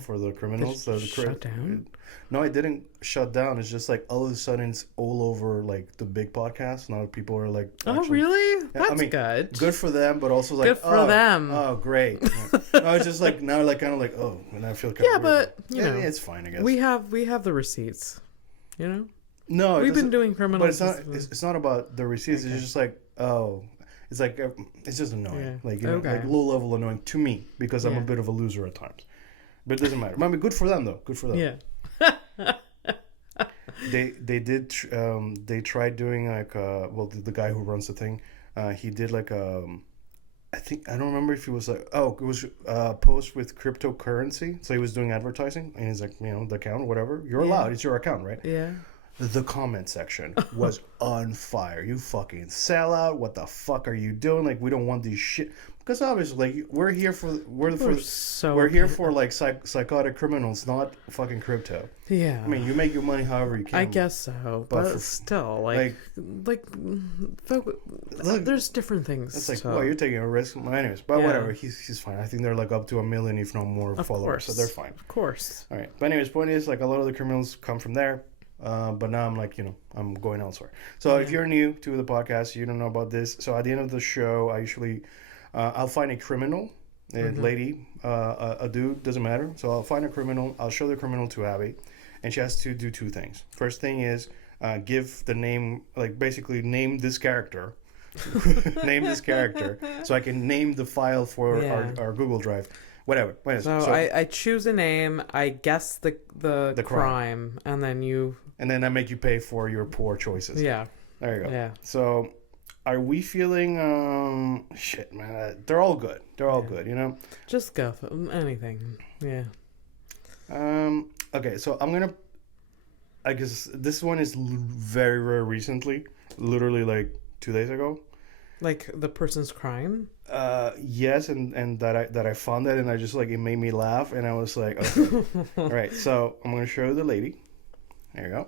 for the criminals. Did it shut down? No, it didn't shut down. It's just like all of a sudden it's all over like the big podcasts. Now people are like, oh really? That's good. Good for them, but also like, good for them. Oh, great. No, it's just like now, like kind of like, oh, and I feel kind of weird. But you know, it's fine. I guess we have the receipts. You know. No, we've been doing criminals. But it's not about the receipts. Okay. It's just like it's like it's just annoying. Yeah. Like like low level annoying to me because I'm a bit of a loser at times. But it doesn't matter. I mean, good for them though. Good for them. Yeah. They tried doing like the guy who runs the thing He did like I think I don't remember if it was like it was post with cryptocurrency. So he was doing advertising, and he's like, the account, whatever. You're allowed. It's your account, right? Yeah. The comment section was on fire. You fucking sellout. What the fuck are you doing? Like, we don't want these shit. Because obviously, like, we're here for like psychotic criminals, not fucking crypto. Yeah. I mean, you make your money however you can. I guess so, but still, like, there's different things. It's like, well, you're taking a risk. Anyways, but whatever. He's fine. I think they're like up to 1 million, if not more, followers. So they're fine. Of course. All right. But anyways, point is, like, a lot of the criminals come from there. But now I'm like, I'm going elsewhere. So if you're new to the podcast, you don't know about this. So at the end of the show, I usually, I'll find a criminal, a lady, a dude, doesn't matter. So I'll find a criminal. I'll show the criminal to Abby, and she has to do 2 things. First thing is give the name, like basically name this character, name this character, so I can name the file for our Google Drive. Whatever. So I choose a name, I guess the crime, and then you... And then I make you pay for your poor choices. Yeah. There you go. Yeah. So, are we feeling... shit, man. They're all good. They're all good, Just go for anything. Yeah. Okay, so I'm going to... I guess this one is very, very recently. Literally, like, 2 days ago. Like, the person's crime? Yes, and that I found that, and I just, like, it made me laugh, and I was like, okay. All right, so I'm going to show you the lady. There you go.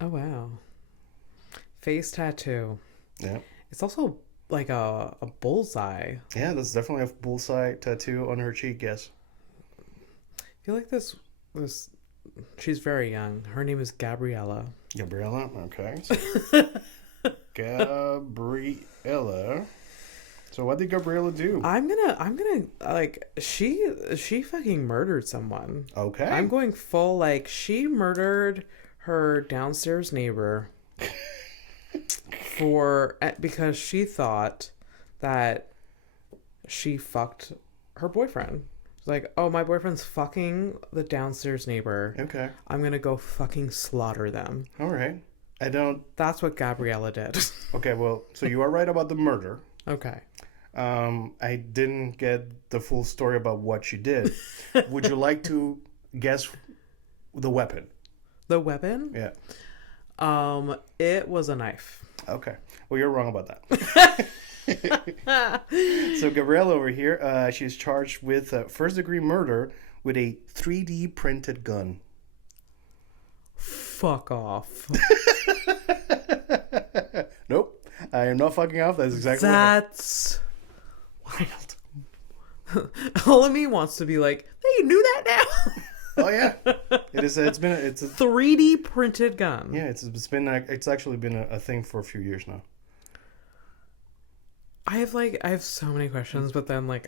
Oh, wow. Face tattoo. Yeah. It's also like a bullseye. Yeah, that's definitely a bullseye tattoo on her cheek, yes. I feel like this she's very young. Her name is Gabriella. Gabriella? Okay. So, Gabriella. So what did Gabriella do? I'm gonna like she fucking murdered someone. Okay. I'm going full like she murdered her downstairs neighbor because she thought that she fucked her boyfriend. It's like, oh, my boyfriend's fucking the downstairs neighbor. Okay. I'm gonna go fucking slaughter them. All right. That's what Gabriella did. Okay, well, so you are right about the murder. Okay. I didn't get the full story about what she did. Would you like to guess the weapon? The weapon? Yeah. It was a knife. Okay. Well, you're wrong about that. So Gabriella over here, she's charged with first-degree murder with a 3D printed gun. Fuck off. Nope. I am not fucking off. That's exactly That's wild. All of me wants to be like, hey, you knew that now? Oh yeah. It's a 3D printed gun. Yeah, it's actually been a thing for a few years now. I have so many questions, but then well,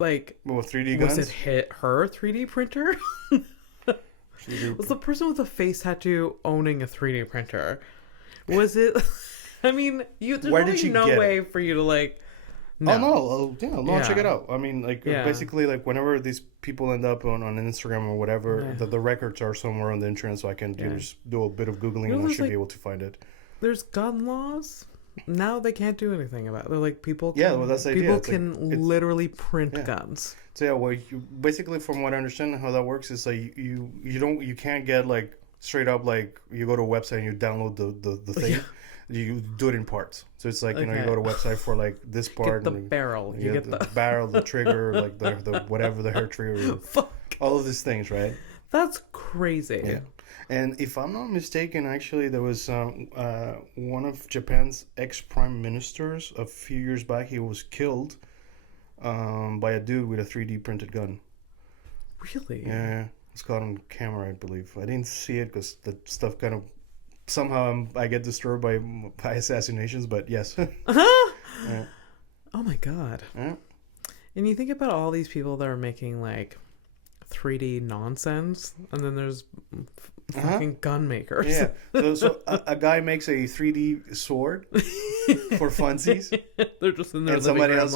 3D guns? Was it her 3D printer? Was the person with the face tattoo owning a 3D printer? Was it? I mean, there's probably no way for you to like. No. Oh no! Check it out. I mean, basically, like whenever these people end up on Instagram or whatever, the records are somewhere on the internet, so I can just do a bit of googling and I should be able to find it. There's gun laws. Now they can't do anything about it. They're like people. That's the idea. People can literally print guns. So yeah, well, basically, from what I understand, how that works is like you can't get like straight up like you go to a website and you download the thing. Yeah. You do it in parts. So it's like you go to a website for like this part. Get the barrel. You get the barrel, the trigger, like the whatever the hair trigger. Fuck. All of these things, right? That's crazy. Yeah. And if I'm not mistaken, actually, there was one of Japan's ex-prime ministers a few years back. He was killed by a dude with a 3D printed gun. Really? Yeah. It's caught on camera, I believe. I didn't see it because the stuff kind of... Somehow I get disturbed by assassinations, but yes. Uh-huh. Yeah. Oh, my God. Yeah. And you think about all these people that are making, 3D nonsense, and then there's... fucking gun makers. Yeah. So a guy makes a 3D sword for funsies. They're just in there and somebody else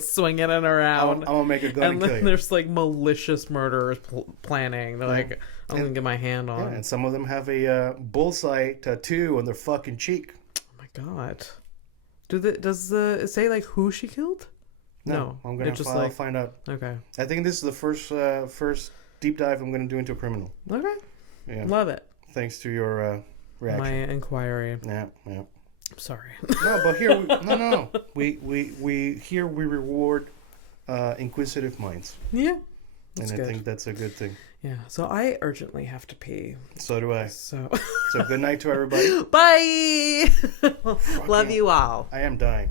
swinging it around. I'm gonna make a gun and then kill you. There's like malicious murderers planning. They're like, I'm gonna get my hand on. Yeah, and some of them have a bullseye tattoo on their fucking cheek. Oh my god. Does it say like who she killed? No, I'm gonna find out. Okay. I think this is the first deep dive I'm gonna do into a criminal. Okay. Yeah. Love it. Thanks to your reaction. My inquiry. Yeah. Sorry. No, but here we reward inquisitive minds. Yeah. And I think that's a good thing. Yeah. So I urgently have to pee. So do I. So good night to everybody. Bye. Love you all. I am dying.